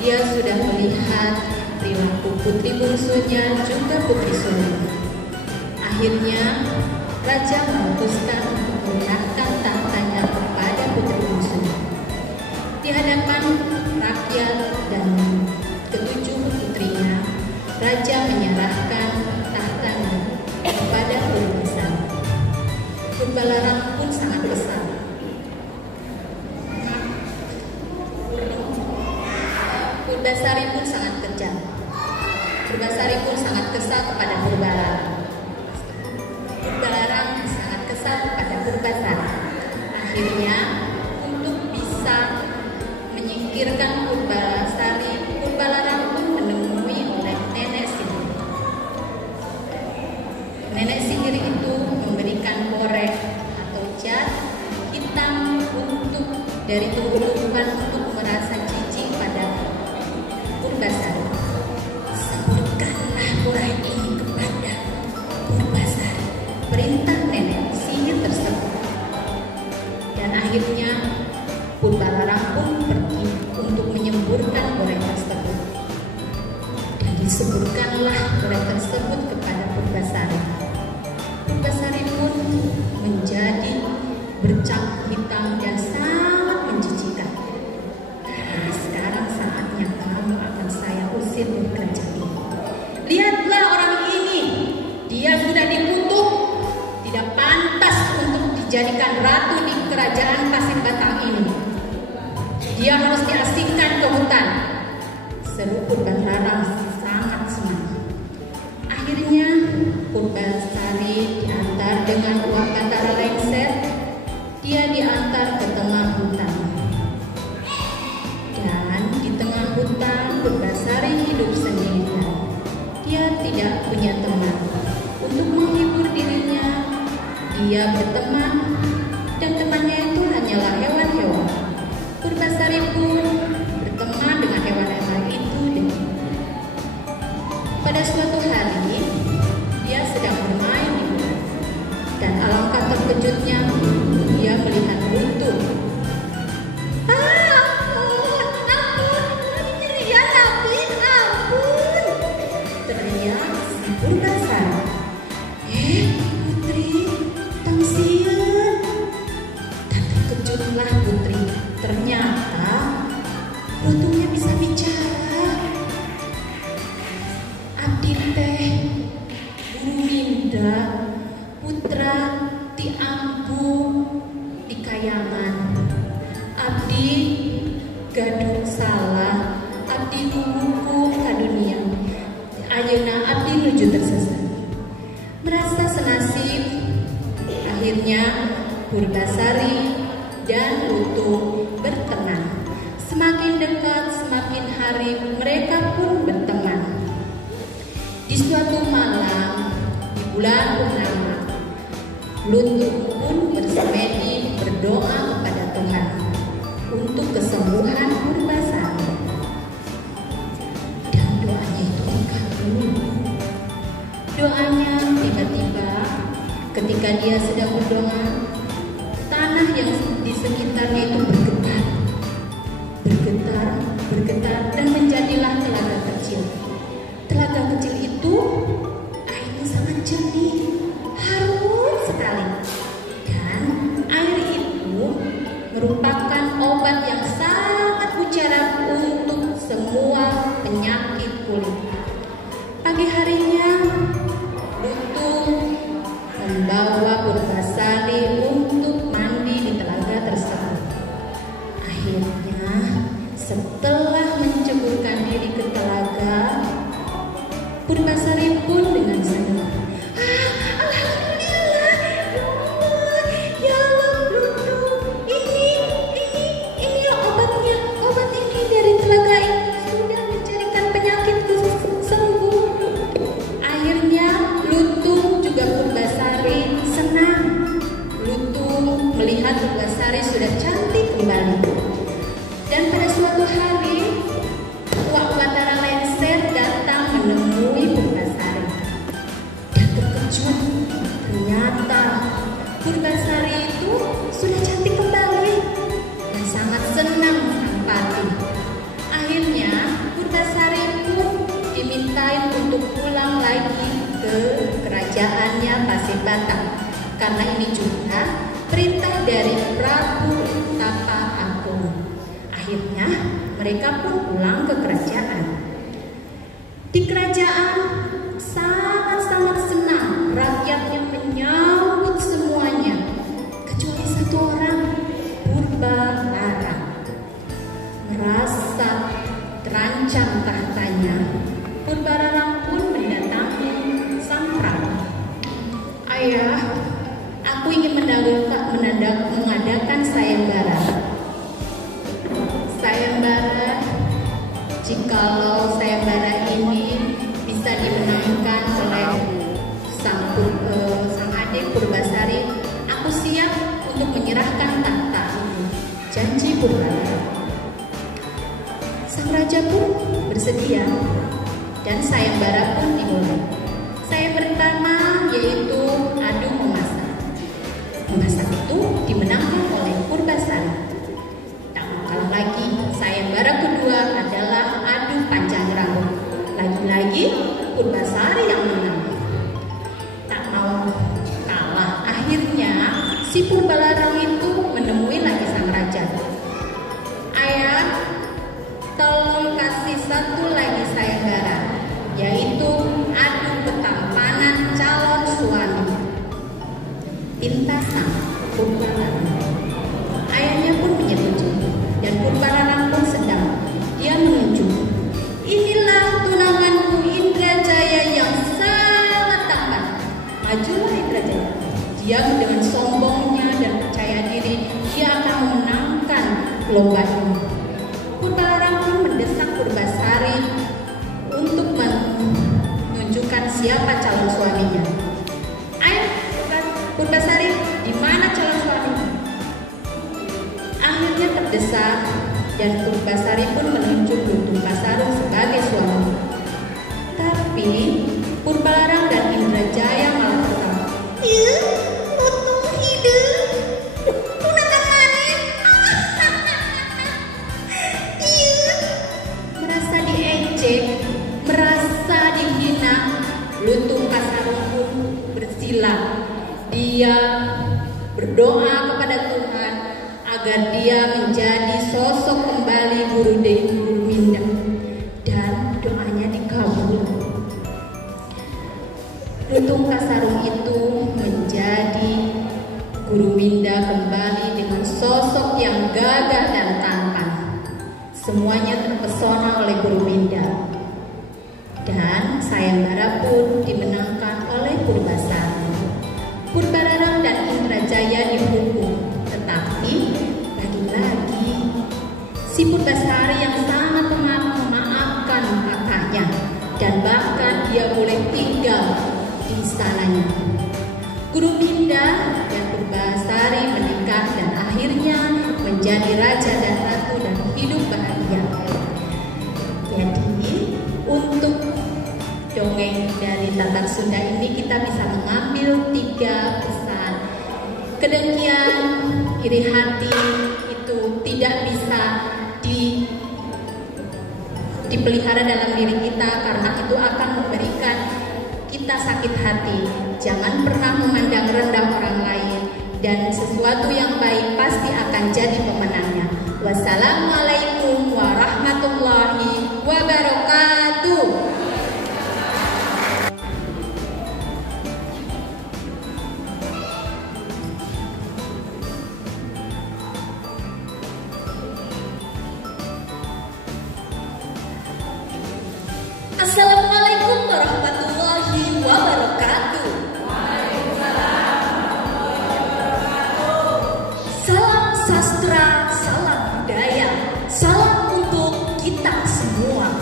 Dia sudah melihat perilaku putri bungsunya juga putri sulungnya. Akhirnya raja memutuskan untuk menyerahkan tahtanya kepada putri bungsunya. Di hadapan rakyat dan ketujuh putrinya, raja menyerahkan tahtanya kepada Purbasari. Purbalarang pun sangat kesal. Purbasari pun sangat kejam. Purbasari pun sangat kesal kepada Purbalarang. Purbalarang sangat kesal kepada Purbasari. Akhirnya, untuk bisa menyingkirkan Purbasari, Purbalarang pun menemui oleh nenek sihir. Nenek sihir itu memberikan korek atau cat hitam dari tumbuh-tumbuhan untuk merasa jijik pada Purbasari. Semprotkanlah korek ini kepada Purbasari, perintah nenek sihir tersebut. Dan akhirnya Purbalarang pun pergi untuk menyemburkan korek tersebut. Dan disemburkanlah korek tersebut kepada Purbasari. Purbasari pun menjadi bercak hitam dan sangat menjijikan. Nah, sekarang saatnya kamu akan saya usir dari kerajaan ini. Lihatlah orang ini, dia sudah dikutuk, tidak pantas untuk dijadikan ratu di kerajaan Pasir Batang ini. Dia harus diasingkan ke hutan. Seru Purbalarang sangat semangat. Akhirnya Purbasari diantar dengan uang Batara lengser. Dia diantar ke tengah hutan. Dan di tengah hutan Purbasari hidup sendirian. Dia tidak punya teman. Untuk menghibur dirinya, dia berteman, dan temannya itu hanyalah hewan-hewan. Purbasari pun berteman dengan hewan-hewan itu. Pada suatu hari, dia sedang bermain di hutan, dan alangkah terkejutnya dia melihat runtuh. Ampun, ya Nabi, ampun, teriak si Purbasari. Putri, tangsian. Dan terkejutlah putri. Ternyata runtuhnya bisa bicara. Abdi teh Buruminda, putra Ti Ampu di Kayangan. Abdi gaduh salah, abdi nubuku kadunia. Ayeuna abdi nuju tersesat. Merasa senasib, akhirnya Purbasari dan Lutung berteman. Semakin dekat, semakin hari mereka pun berteman. Di suatu malam, di bulan purnama, Lutung pun bersemedi berdoa kepada Tuhan untuk kesembuhan Purbasari. Dan doanya itu dikabul. Doanya tiba-tiba ketika dia sedang berdoa, tanah yang di sekitarnya itu bergetar, dan menjadilah telaga kecil. Telaga kecil itu airnya sangat jernih, harum sekali, dan air itu merupakan obat yang sangat mujarab untuk semua penyakit kulit. Pagi harinya, Lutung membawa Purbasari untuk mandi di telaga tersebut. Akhirnya, setelah menceburkan diri ke telaga, Purbasari pun dengan senang, alhamdulillah, ya Allah, Lutung, ini obatnya, obat ini dari telaga ini sudah mencarikan penyakitku sembuh. Akhirnya Lutung juga Purbasari senang. Lutung melihat Purbasari sudah cantik kembali. Dan pada suatu hari karena ini juga perintah dari Prabu Tapa Agung. Akhirnya mereka pun pulang ke kerajaan. Di kerajaan sangat-sangat senang, rakyatnya menyambut semuanya, kecuali satu orang, Purbalarang. Merasa terancam tahtanya, Purbalarang pun mendatangi sang prabu. Ayah, aku ingin mengadakan sayembara. Sayembara, jikalau sayembara ini bisa dimenangkan oleh sang adik Purbasari, aku siap untuk menyerahkan tahta ini. Janji Purbalarang. Sang raja pun bersedia dan sayembara pun dimulai. Sayembara pertama yaitu adu memasak. Memasak itu dimenangkan oleh Purbasari. Tak mau kalah lagi, sayembara kedua adalah adu panjang rambut. Lagi-lagi Purbasari yang menang. Tak mau kalah, akhirnya si Purbalarang itu menemui lagi sang raja. Ayah, tolong kasih satu lagi sayembara, yaitu adu ketampanan calon suami. Pinta sang Purbalarang. Ayahnya pun menyetujui dan Purbalarang pun sedang. Dia menunjuk, inilah tunanganku Indrajaya yang sangat tampan. Majulah Indrajaya. Dia dengan sombongnya dan percaya diri, dia akan memenangkan lomba ini. Purbalarang pun mendesak Purbasari untuk menunjukkan siapa calon suaminya. Ayo, Purbasari, di mana calon suaminya? Akhirnya terdesak dan Purbasari pun menunjuk Lutung Kasarung sebagai suami. Tapi Purbalarang dan Indrajaya malah tertawa. Iya, Lutung hidup. Tunangan mana? Iya. Merasa diejek, merasa dihina, Lutung Kasarung pun bersila. Dia berdoa kepada Tuhan agar dia menjadi sosok kembali Guru Dewi Gurminda, dan doanya dikabul. Lutung Kasarung itu menjadi Gurminda kembali dengan sosok yang gagah dan tampan. Semuanya terpesona oleh Gurminda. Dan sayembara pun dimenangkan oleh Purbasari. Purbalarang dan Indrajaya dihukum, tetapi lagi-lagi si Purbasari yang sangat memaafkan kakaknya dan bahkan dia boleh tinggal di istananya. Gurminda dan Purbasari menikah dan akhirnya menjadi raja dan ratu dan hidup bahagia. Jadi untuk dongeng dari Tatar Sunda ini kita bisa mengambil 3 pesan. Kedengkian, iri hati itu tidak bisa dipelihara dalam diri kita karena itu akan memberikan kita sakit hati. Jangan pernah memandang rendah orang lain dan sesuatu yang baik pasti akan jadi pemenangnya. Wassalamualaikum warahmatullahi wabarakatuh. Assalamualaikum warahmatullahi wabarakatuh. Salam sastra, salam budaya, salam untuk kita semua.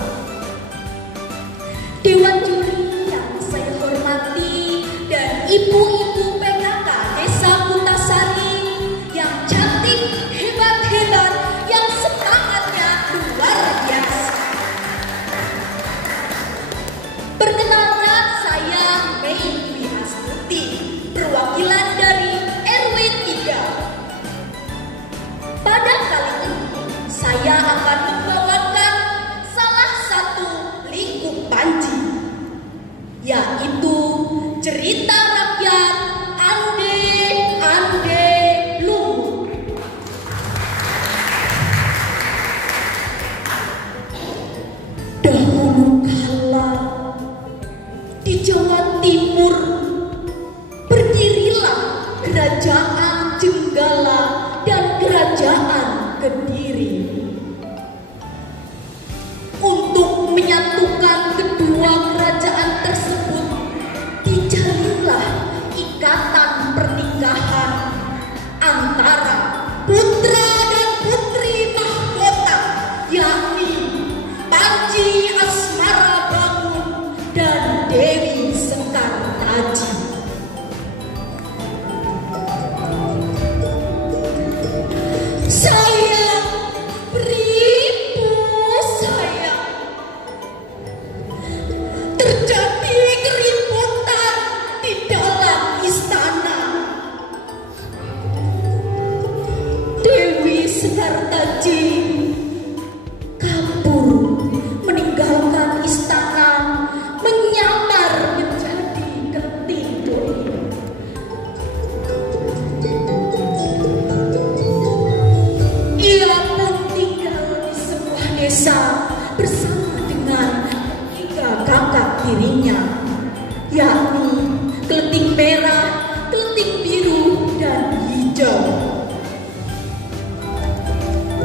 Dewan juri yang saya hormati dan ibu-ibu PKK Desa Kutasari yang cantik, hebat-hebat, yang semangatnya luar biasa. Perkenalkan, saya Mei Dwi Astuti, perwakilan dari RW 3. Pada kali ini, saya akan membawakan salah satu lingkup panji, yaitu cerita rakyat Ande diri. Untuk menyatukan kedua kerajaan tersebut, dijalinlah ikatan pernikahan antara putra dan putri mahkota, yakni Panji Asmara Bangun dan Dewi Sekar Taji. Sayang, beribu sayang, terjadi keributan di dalam istana. Dewi Sekar Taji kabur meninggalkan istana, menyamar menjadi Kenting Doi. Ia pun tinggal di sebuah desa bersama dengan 3 kakak tirinya, yakni Kenting Merah, Kenting Biru, dan Hijau.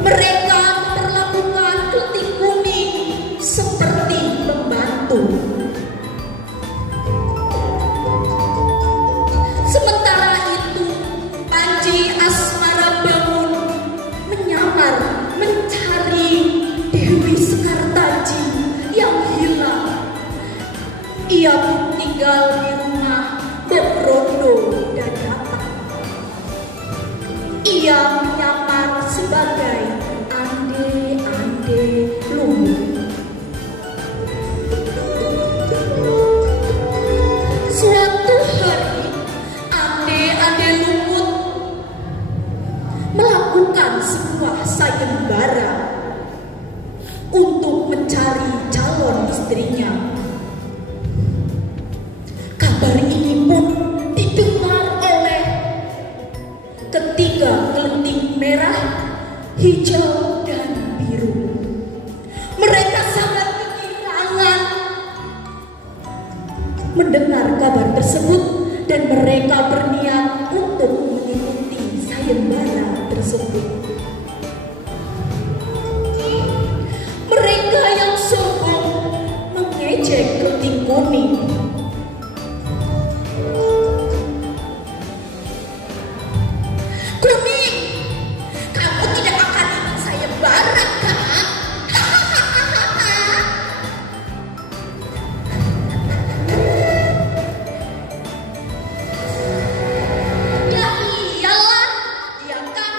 Mereka memperlakukan Kenting Kuning seperti pembantu. Sementara itu, Panji Asmara Bangun menyamar mencari Dewi Sekar Taji yang hilang. Ia pun tinggal di rumah Mbok Rondo dan Dapat. Ia menyamar sebagai Ande Lumut. Suatu hari, Ande Lumut melakukan sebuah sayembara untuk mencari calon istrinya. Kabar ini pun didengar oleh ketiga Kenting Merah, Hijau, dan Biru. Mereka sangat kegirangan mendengar kabar tersebut dan mereka berniat untuk mengikuti sayembara tersebut. Mereka yang sombong mengejek Kenting Kuning. Kuning, kamu tidak akan ikut sayembara, kan? Ya iyalah, dia kan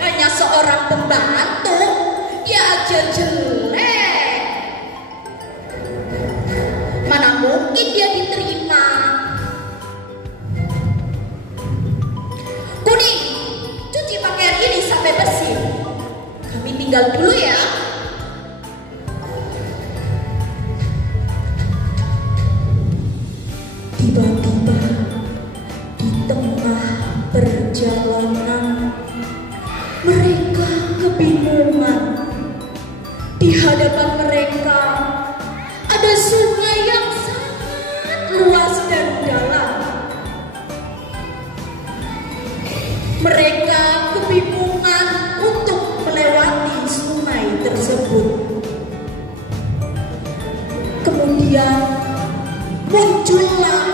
hanya seorang pembantu. Dia aja jelek. Mana mungkin dia diterima? Kuning, cuci pakaian ini sampai bersih. Kami tinggal dulu ya. Tiba-tiba di tengah perjalanan mereka kebingungan. Di hadapan mereka ada sungai yang sangat luas dan dalam. Mereka kebingungan untuk melewati sungai tersebut. Kemudian muncullah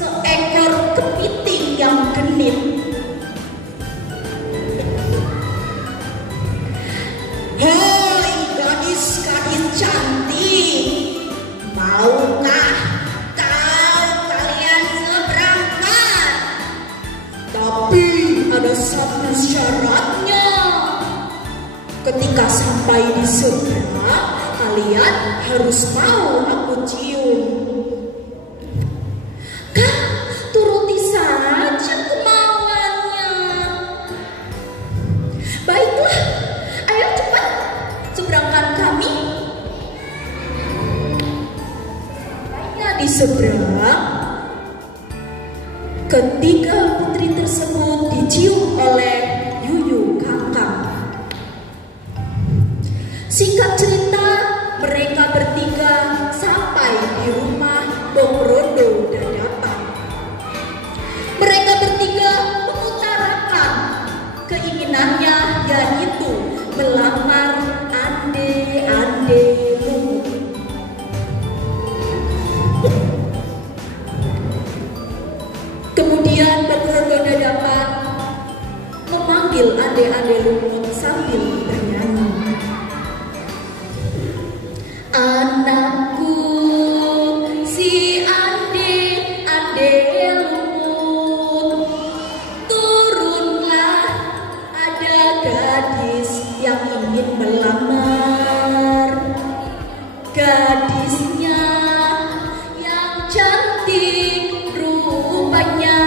seekor kepiting yang genit. Hei gadis-gadis cantik, maukah kalian seberangkat? Tapi ada satu syaratnya. Ketika sampai di seberang, kalian harus mau aku cium. Kak, turuti saja kemauannya. Baiklah, ayo cepat seberangkan kami. Sampainya di seberang, ketiga putri tersebut dicium oleh Yuyu Kakak. Singkat cerita, mereka bertiga sampai di rumah Mbok Rondo dan Dapat. Mereka bertiga mengutarakan keinginan keinginannya yaitu melamar ande lumut. Kemudian Begrondo Dadapan memanggil ande lumut sambil bernyanyi. Anakku si ande lumut, turunlah, ada gadis yang ingin melamar. Gadisnya yang cantik rupanya,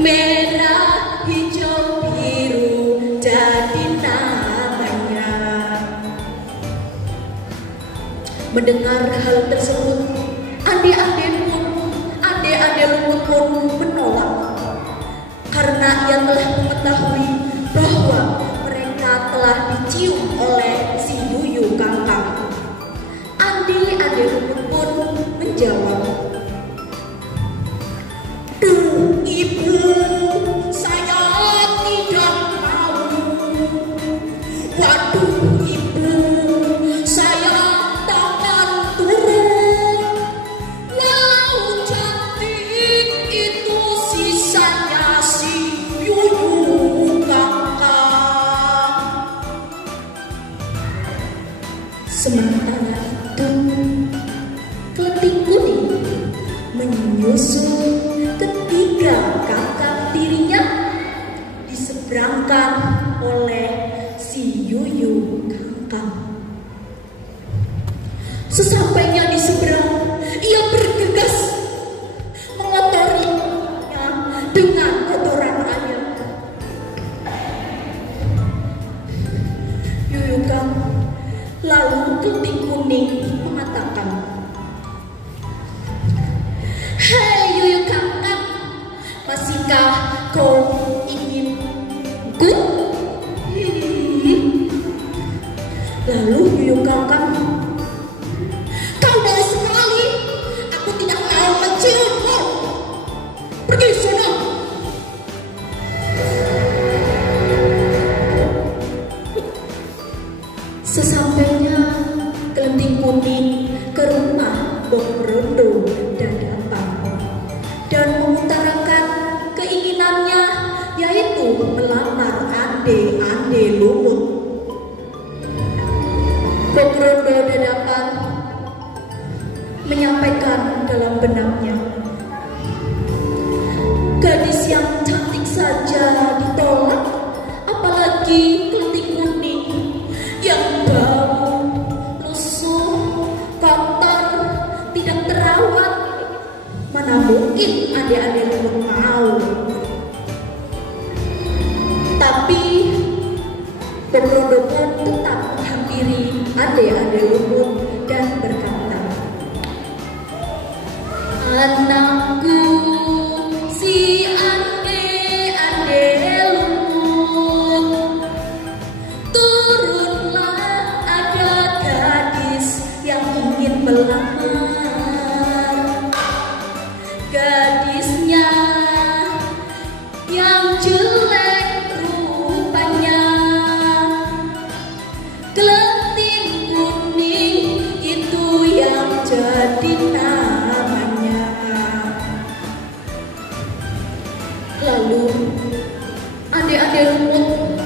merah, hijau, biru jadi namanya. Mendengar hal tersebut, ande lumut pun menolak karena ia telah mengetahui bahwa mereka telah dicium oleh si Yuyu Kangkang. Ande lumut pun menjawab, "Duh ibu, saya tidak mau. Waduh ibu, saya takkan turun. Walau cantik itu sisanya si Yuyu Kangkang." Sementara itu, Kelting Kuning menyusul ketiga kakak tirinya, diseberangkan oleh si Yuyu Kangkang. Sesampainya di seberang, ia bergegas mengotorinya dengan kotoran ayam. Yuyu Kangkang lalu Kelting Kuning mengatakan, "Hei Yuyu Kangkang, masihkah kau ingin ku?" Lalu Yuyu Kangkang, "Kau dari sekali, aku tidak mau menciummu. Pergi sana." Sesampainya Kelting Kuning ke rumah Begrondo Dadapan dan mengutarakan keinginannya yaitu melamar ande lumut. Begrondo Dadapan menyampaikan dalam benaknya, gadis yang cantik saja ditolak, apalagi Kelting Kuning yang bau, lusuh, kotor, tidak terawat. Mana mungkin ande lumut mau. Tapi Begrondo pun tetap menghampiri ande lumut dan berkata, "Anakku si ande lumut, turunlah, ada gadis yang ingin melamar. Gadisnya yang jelek rupanya, Kelting Kuning itu yang jadi namanya." Lalu ande lumut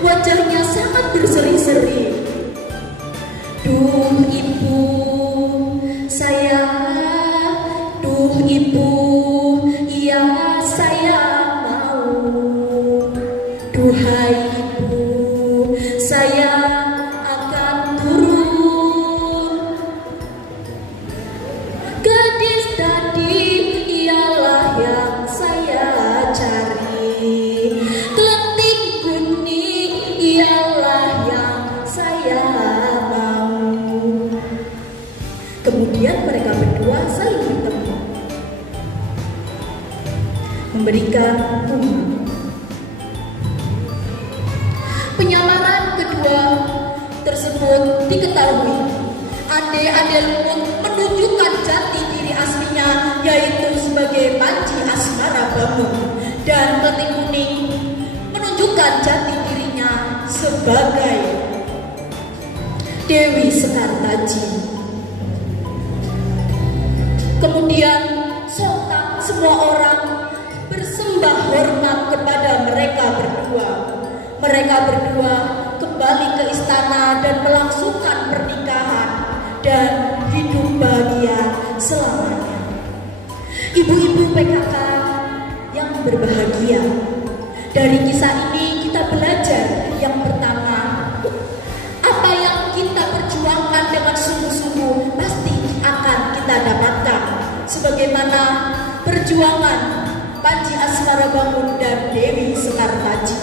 wajahnya sangat berseri-seri. "Duh ibu, saya, duh ibu, iya saya mau. Duhai ibu, saya akan turun. Gadis tadi ialah yang saya cari. Kelting Kuning ialah yang saya mau." Kemudian mereka berdua saling bertemu, memberikan bunga. Penyamaran kedua tersebut diketahui. Ande lumut menunjukkan jati diri aslinya yaitu sebagai Panji Asmara Bambang dan keltik kuning menunjukkan jati dirinya sebagai Dewi Sekar Taji. Kemudian sontak semua orang bersembah hormat kepada mereka berdua. Mereka berdua kembali ke istana dan melangsungkan pernikahan dan hidup bahagia selamanya. Ibu-ibu PKK yang berbahagia, dari kisah ini kita belajar yang pertama, apa yang kita perjuangkan dengan sungguh-sungguh pasti akan kita dapatkan, sebagaimana perjuangan Panji Asmarabangun dan Dewi Sekar Taji.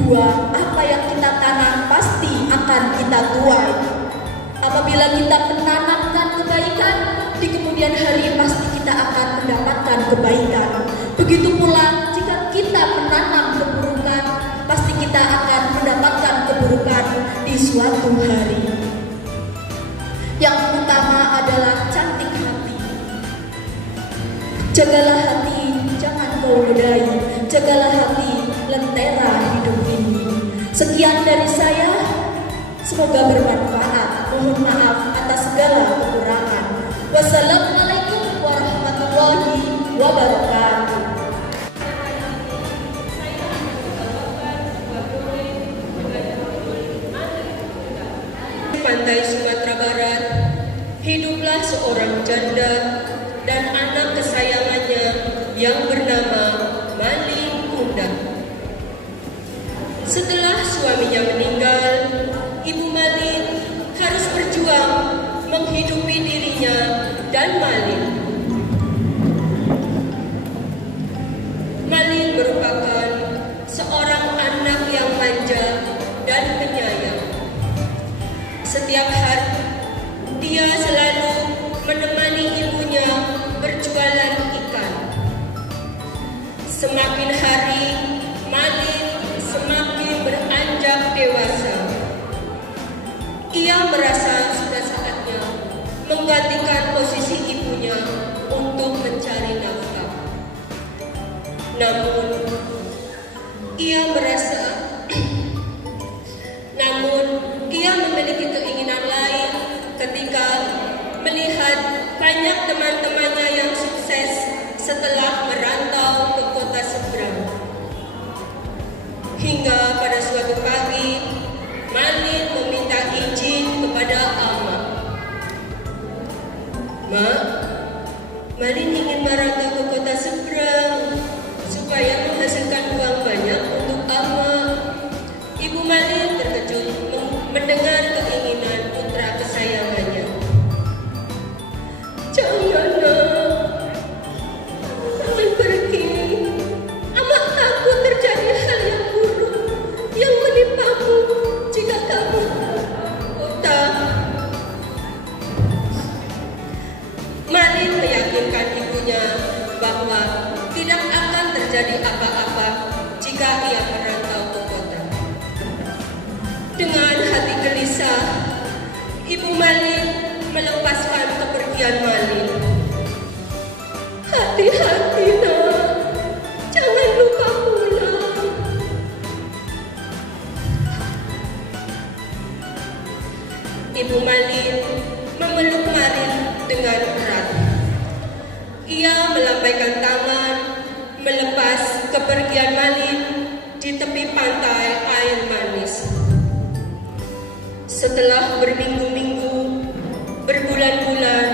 Dua, apa yang kita tanam pasti akan kita tuai. Apabila kita menanamkan kebaikan, di kemudian hari pasti kita akan mendapatkan kebaikan. Begitu pula jika kita menanam keburukan, pasti kita akan mendapatkan keburukan di suatu hari. Yang utama adalah cantik hati. Jagalah hati, jangan kau nodai. Jagalah hati, lentera hidup ini. Sekian dari saya, semoga bermanfaat. Mohon maaf atas segala kekurangan. Wassalamualaikum warahmatullahi wabarakatuh. Pantai Sumatera Barat, hiduplah seorang janda dan anak kesayangannya yang bernama Malin Kundan. Setelah suaminya meninggal, Ibu Malin harus berjuang menghidupi dirinya dan Malin. Malin merupakan seorang anak yang manja dan penyayang. Setiap hari, dia selalu menemani ibunya berjualan ikan. Semakin hari, Malin semakin beranjak dewasa. Ia merasa sudah saatnya menggantikan posisi ibunya untuk mencari nafkah. Namun, ia memiliki keinginan lain ketika melihat banyak teman-temannya yang sukses setelah merantau ke kota seberang. Hingga pada suatu pagi, Malin meminta izin kepada Ama. "Ma, Malin ingin merantau ke kota seberang supaya menghasilkan uang banyak untuk Ama." Ibu Malin terkejut mendengar keinginan putra kesayangannya. "Jangan, Nak. Jangan pergi. Ama takut terjadi hal yang buruk yang menimpamu jika kamu kota." Malin meyakinkan ibunya bahwa tidak akan terjadi apa-apa jika ia merantau ke kota. Dengan hati gelisah, Ibu Malin melepaskan kepergian Malin. "Hati-hati, Nak. Jangan lupa pulang." Ibu Malin memeluk Malin dengan erat. Ia melambaikan tangan melepas kepergian Malin di tepi pantai air manis. Setelah berminggu-minggu, berbulan-bulan,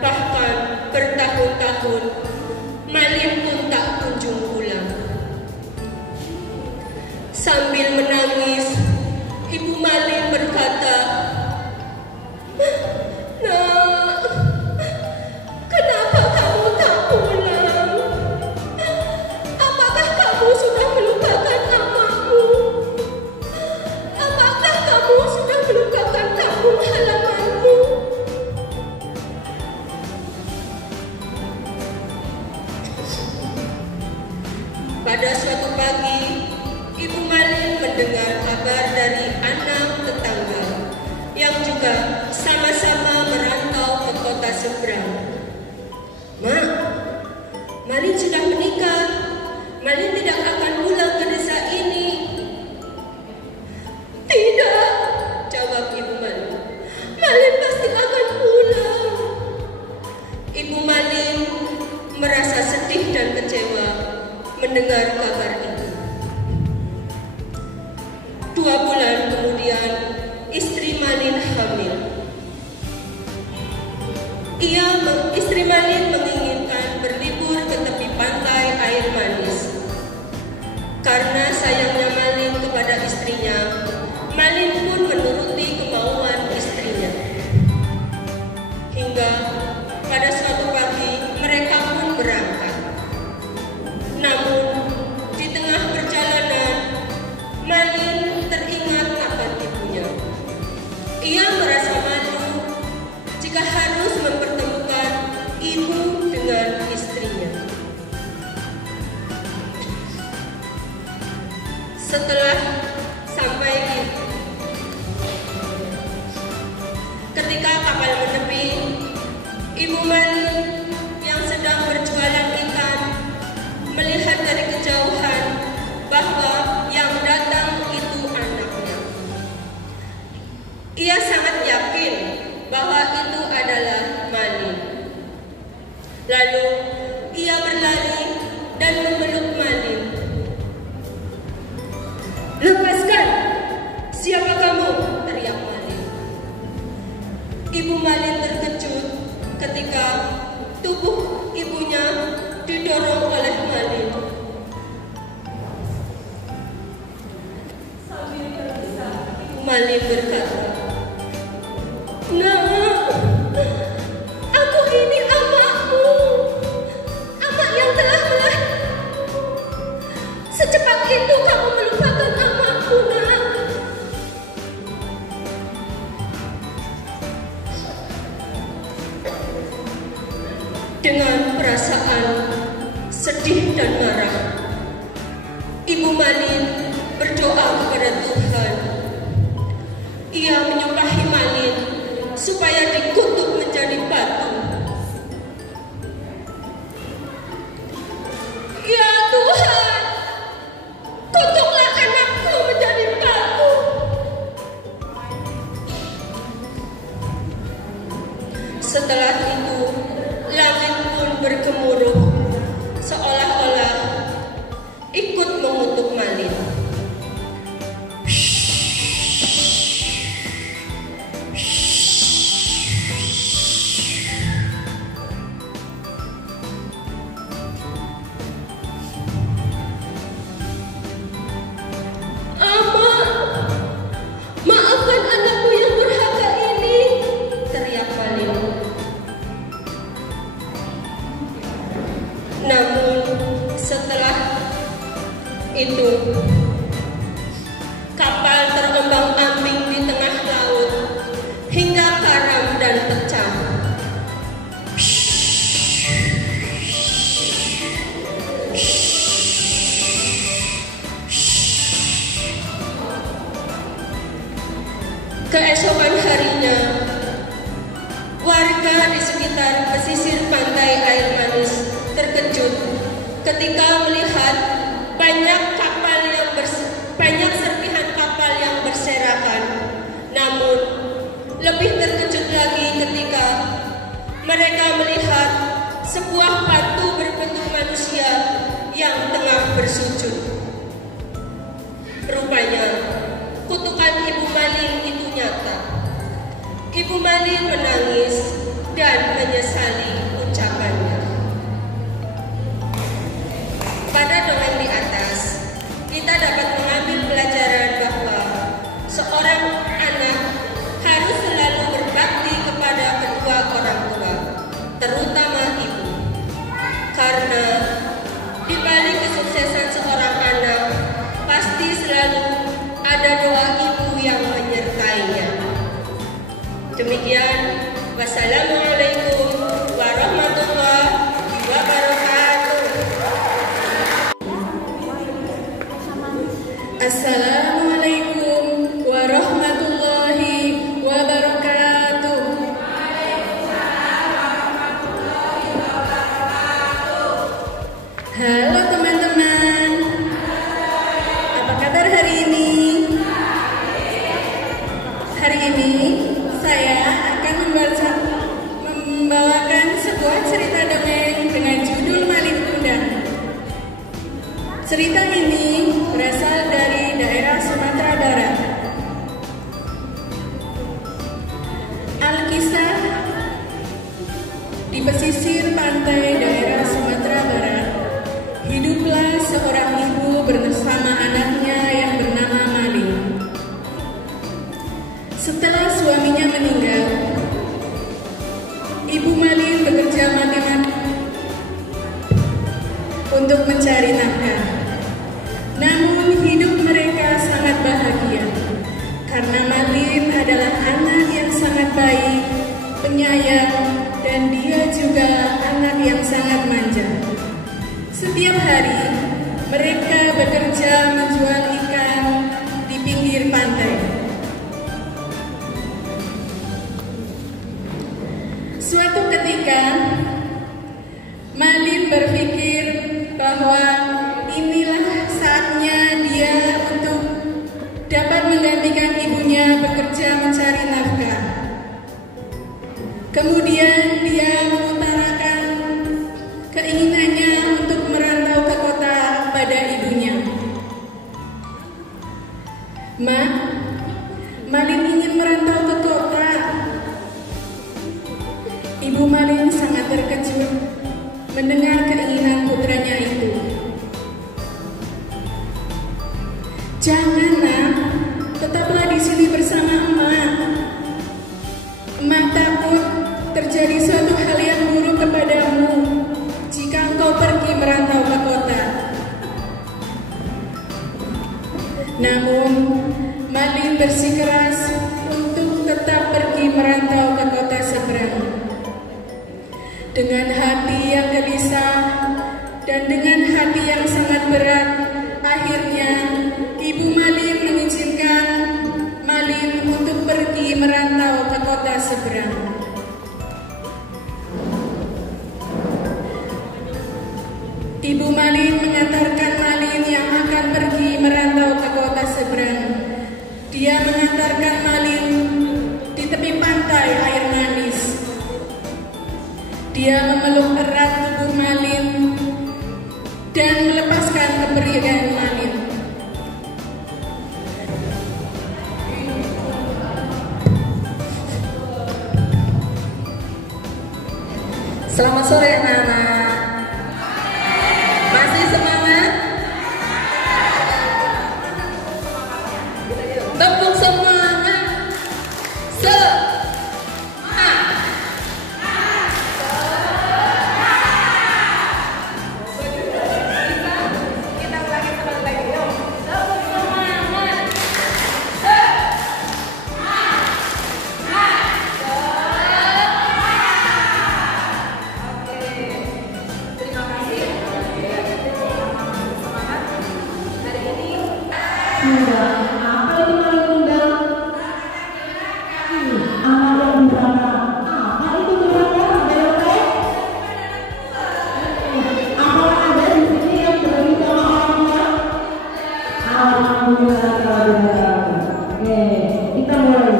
bahkan bertahun-tahun, Malin pun tak kunjung pulang. Sambil menangis, Ibu Malin berkata, "Nak, kenapa kamu tak pulang? Apakah kamu sudah melupakan amamu? Apakah kamu sudah melupakan kampung halamanmu?" Pada suatu pagi, Ibu Malin mendengar kabar dari anak tetangga istrinya, Malin pun menuruti kemauan istrinya. Hingga pada suatu pagi mereka pun berangkat. Namun di tengah perjalanan Malin teringat akan ibunya. Ia merasa malu jika harus mempertemukan ibu dengan istrinya. Setelah sampai ketika kapal menepi, Ibu Malin yang sedang berjualan ikan melihat dari kejauhan bahwa yang datang itu anaknya. Ia sangat yakin bahwa itu adalah Malin. Lalu ia berlari dan memeluk Malin. "Lepaskan! Siapa kamu?" teriak Malin. Ibu Malin terkejut ketika tubuh ibunya didorong oleh Malin. Malin berkata, "Nak, aku ini amakmu, amak yang telah melahirkanmu. Secepat itu kamu melupakan amakku, nak." Dengan perasaan sedih dan marah, Ibu Malin berdoa kepada Tuhan. Ia menyumpahi Malin supaya dikutuk menjadi batu. "Ya Tuhan, kutuklah anakku menjadi batu." Setelah itu, langit pun bergemuruh, seolah-olah ikut mengutuk Malin. "Ama, maafkan anakku yang durhaka ini," teriak Malin. Namun setelah itu kapal terombang-ambing di tengah laut hingga karam dan pecah. Keesokan harinya, warga di sekitar pesisir pantai Air Manis terkejut ketika melihat banyak serpihan kapal yang berserakan. Namun lebih terkejut lagi ketika mereka melihat sebuah batu berbentuk manusia yang tengah bersujud. Rupanya kutukan Ibu Malin itu nyata. Ibu Malin menangis dan menyesali ucapannya. Pada dongeng di atas, kita dapat mengambil pelajaran bahwa seorang anak harus selalu berbakti kepada kedua orang tua, terutama ibu. Karena di balik kesuksesan seorang anak, pasti selalu ada doa ibu yang menyertainya. Demikian, wassalamualaikum warahmatullahi wabarakatuh. Assalamualaikum warahmatullahi wabarakatuh. Halo teman-teman, apa kabar hari ini? Hari ini saya akan membawakan sebuah cerita dongeng dengan judul Malin Kundang. Cerita ini berasal dari daerah Sumatera Barat. Alkisah di pesisir pantai daerah Sumatera Barat, hiduplah seorang ibu bersama anaknya yang bernama Malin. Setiap hari mereka bekerja menjual ikan di pinggir pantai. Suatu ketika, Malin berpikir bahwa inilah saatnya dia untuk dapat menggantikan ibunya bekerja mencari nafkah. Kemudian dia mengutarakan keinginannya untuk merantau ke kota pada ibunya. "Ma, Malin ingin merantau ke kota." Ibu Malin sangat terkejut mendengar keinginan putranya itu. "Jangan, Nak, tetaplah di sini bersama emak. Emak takut terjadi suatu hal yang buruk kepadamu jika engkau pergi merantau ke kota." Namun, Malin bersikeras untuk tetap pergi merantau ke kota seberang. Dengan hati yang gelisah dan dengan hati yang sangat berat, akhirnya Ibu Malin mengizinkan Malin untuk pergi merantau ke kota seberang. Ibu Malin mengantarkan Malin yang akan pergi merantau ke kota seberang. Dia mengantarkan Malin di tepi pantai air manis. Dia memeluk erat tubuh Malin dan melepaskan keperihan Malin. Selamat sore anak-anak. Masih semangat? Tepuk semangat. Kita ulangi sekali lagi, yuk. Tepuk semangat. Terima kasih. Semangat. Hari ini Sudah, apa itu Malin undang? Anak yang durhaka. Apa itu durhaka? Ada? Apakah ada di sini yang berani sama orangnya? Alhamdulillah kalau durhaka. Oke, kita mulai.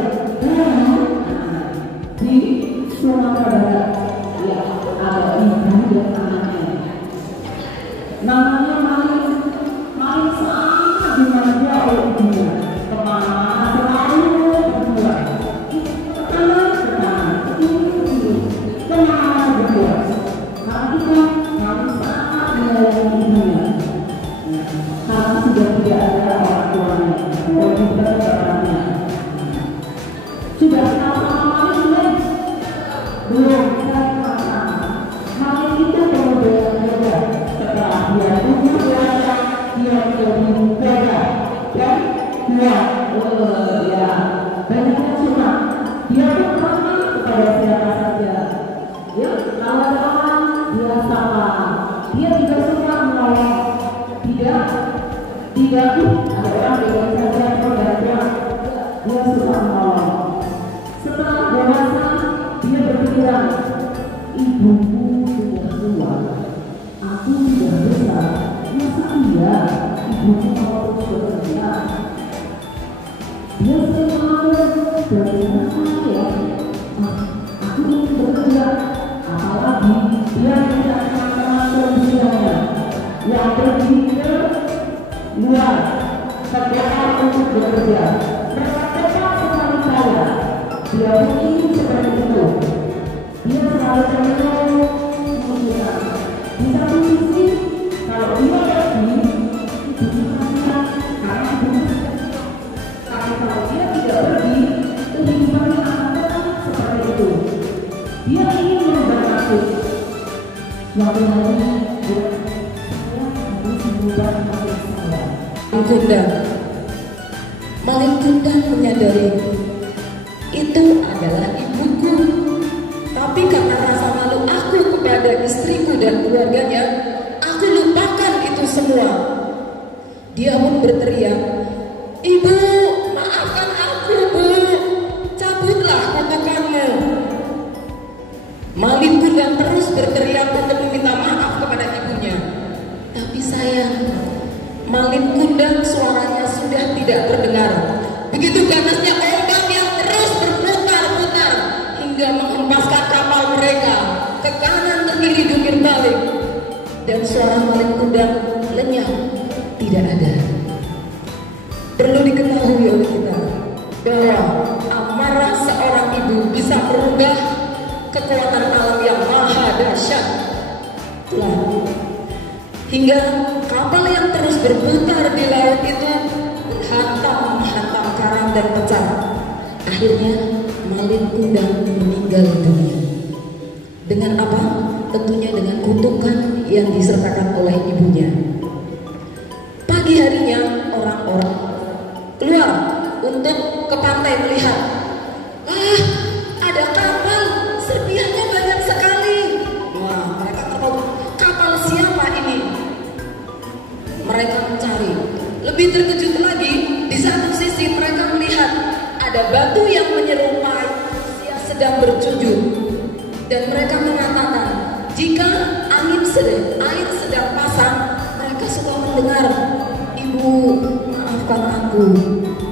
Di Sumatera Barat, ya ada ibu dan anaknya. Namanya Malin. Malin sangat dimanja oleh ibunya. Kemana-mana selalu berdua. Ke kanan, kemana berdua. Karena itu Malin sangat menyayangi ibunya. Karena sudah tidak ada orang tuanya, dan juga orangnya. Sudah kenal sama Malin belum? Belum. Saya kenal. Malin itu pemuda yang beda. Setelah dia tumbuh dewasa, dia menjadi beda dan kuat. Ya, banyaknya sunnah. Dia pun ramah kepada siapa saja. Ya, kalau ada orang dia sapa. Dia juga suka menolong. Tidak ada orang dengan saja bergantian. Dia suka menolong. Setelah dewasa, dia berpikiran, ibuku sudah tua, aku sudah besar, masa iya ibuku mau terus bekerja? Dia selalu berkata, ya, aku ingin bekerja, apalagi dia tidak teman-teman kerjanya yang pergi ke luar negara untuk bekerja. Mereka cepat sekali saya. Dia ingin seperti itu. Dia selalu termenung menunjukkan. Di satu sisi, kalau dia pergi, itu kasihan karena benar. Tapi kalau dia tidak pergi, kehidupannya akan tetap seperti itu. Dia ingin merubah nasib. Suatu hari, dia harus merubah nasib saya. Malin Kundang menyadari itu adalah ibuku. Tapi karena rasa malu aku kepada istriku dan keluarganya, aku lupakan semua. Dia pun berteriak, "Ibu, maafkan aku, Bu. Cabutlah kutukanmu." Malin Kundang terus berteriak untuk meminta maaf kepada ibunya. Tapi sayang, Malin Kundang suaranya sudah tidak terdengar. Begitu ganasnya ombak yang terus berputar-putar hingga menghempaskan kapal mereka ke kanan ke kiri jungkir balik. Dan suara Malin Kundang lenyap, tidak ada. Perlu diketahui oleh kita bahwa amarah seorang ibu bisa merubah kekuatan alam yang maha dahsyat. Itulah hingga kapal yang terus berputar di laut itu menghantam karang dan pecah. Akhirnya Malin Kundang meninggal dunia. Dengan apa? Tentunya dengan kutukan yang disertakan oleh ibunya. Pagi harinya orang-orang keluar untuk ke pantai melihat. Ada kapal, serpihannya banyak sekali. Wah, mereka tertawa. Kapal siapa ini? Mereka mencari. Lebih terkejut lagi, di satu sisi mereka melihat ada batu yang menyerupai manusia sedang berjujur. Dan mereka mengatakan, jika air sedang pasang, mereka suka mendengar, "Ibu, maafkan aku."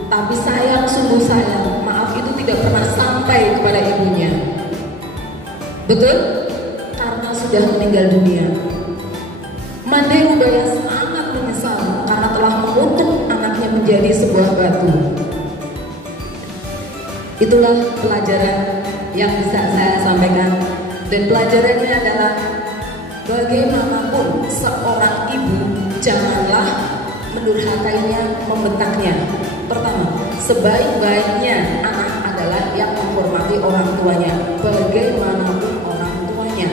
Tapi sayang, sungguh sayang, maaf itu tidak pernah sampai kepada ibunya. Betul? Karena sudah meninggal dunia. Mandai Rubaya sangat menyesal karena telah mengutuk anaknya menjadi sebuah batu. Itulah pelajaran yang bisa saya sampaikan. Dan pelajarannya adalah bagaimanapun seorang ibu janganlah mendurhakainya, membentaknya. Pertama, sebaik-baiknya anak adalah yang menghormati orang tuanya, bagaimanapun orang tuanya.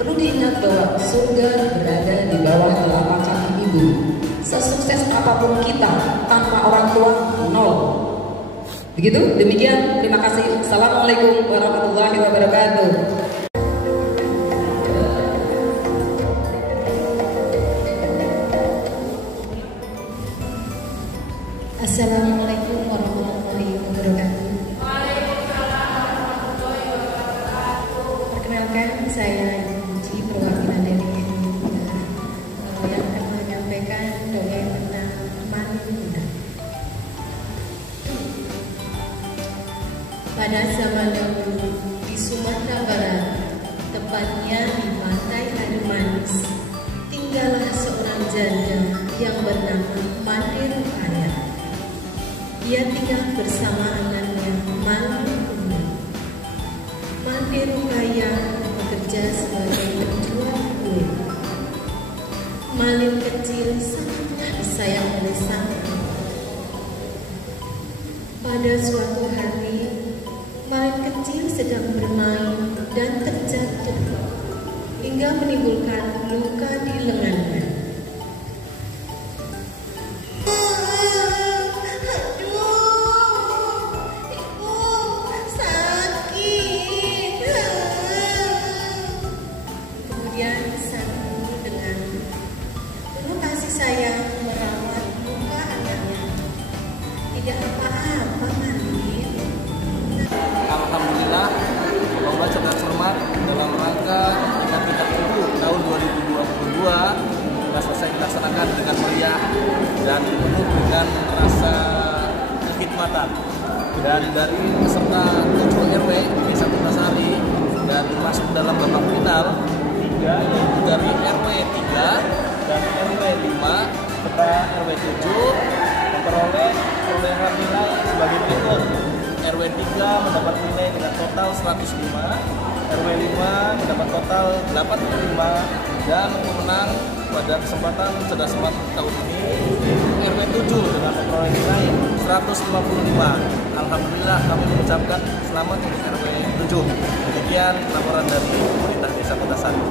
Perlu diingat bahwa surga berada di bawah telapak kaki ibu. Sesukses apapun kita, tanpa orang tua, nol. Begitu, demikian. Terima kasih. Assalamualaikum warahmatullahi wabarakatuh. Assalamualaikum warahmatullahi wabarakatuh. Perkenalkan, saya Puji, perwakilan dari NU yang akan menyampaikan dongeng tentang Malin Kundang. Pada zaman dahulu di Sumatera Barat, tepatnya di Pantai Air Manis, tinggallah seorang janda yang bernama Mandai Rubaya. Dia tinggal bersama anaknya Malin Kundang. Mandai Rubaya bekerja sebagai penjual kue. Malin kecil sangatlah disayang oleh sang ibu. Pada suatu hari, Malin kecil sedang bermain dan terjatuh hingga menimbulkan luka di lengannya. Alhamdulillah, lomba cerdas cermat dalam rangka peringatan Hari Ibu tahun 2022 telah selesai dilaksanakan dengan meriah dan penuh dengan rasa kekhidmatan. Dan dari peserta 7 RW di Desa Kutasari dan masuk dalam babak final 3, yaitu dari RW 3 dan RW 5 serta RW 7 memperoleh perolehan nilai sebagai berikut. RW 3 mendapat nilai dengan total 105, RW 5 mendapat total 85, dan pemenang pada kesempatan cerdas cermat tahun ini RW 7 dengan memperoleh nilai 155. Alhamdulillah, kami mengucapkan selamat untuk RW 7. Demikian laporan dari pemerintah Desa Kutasari.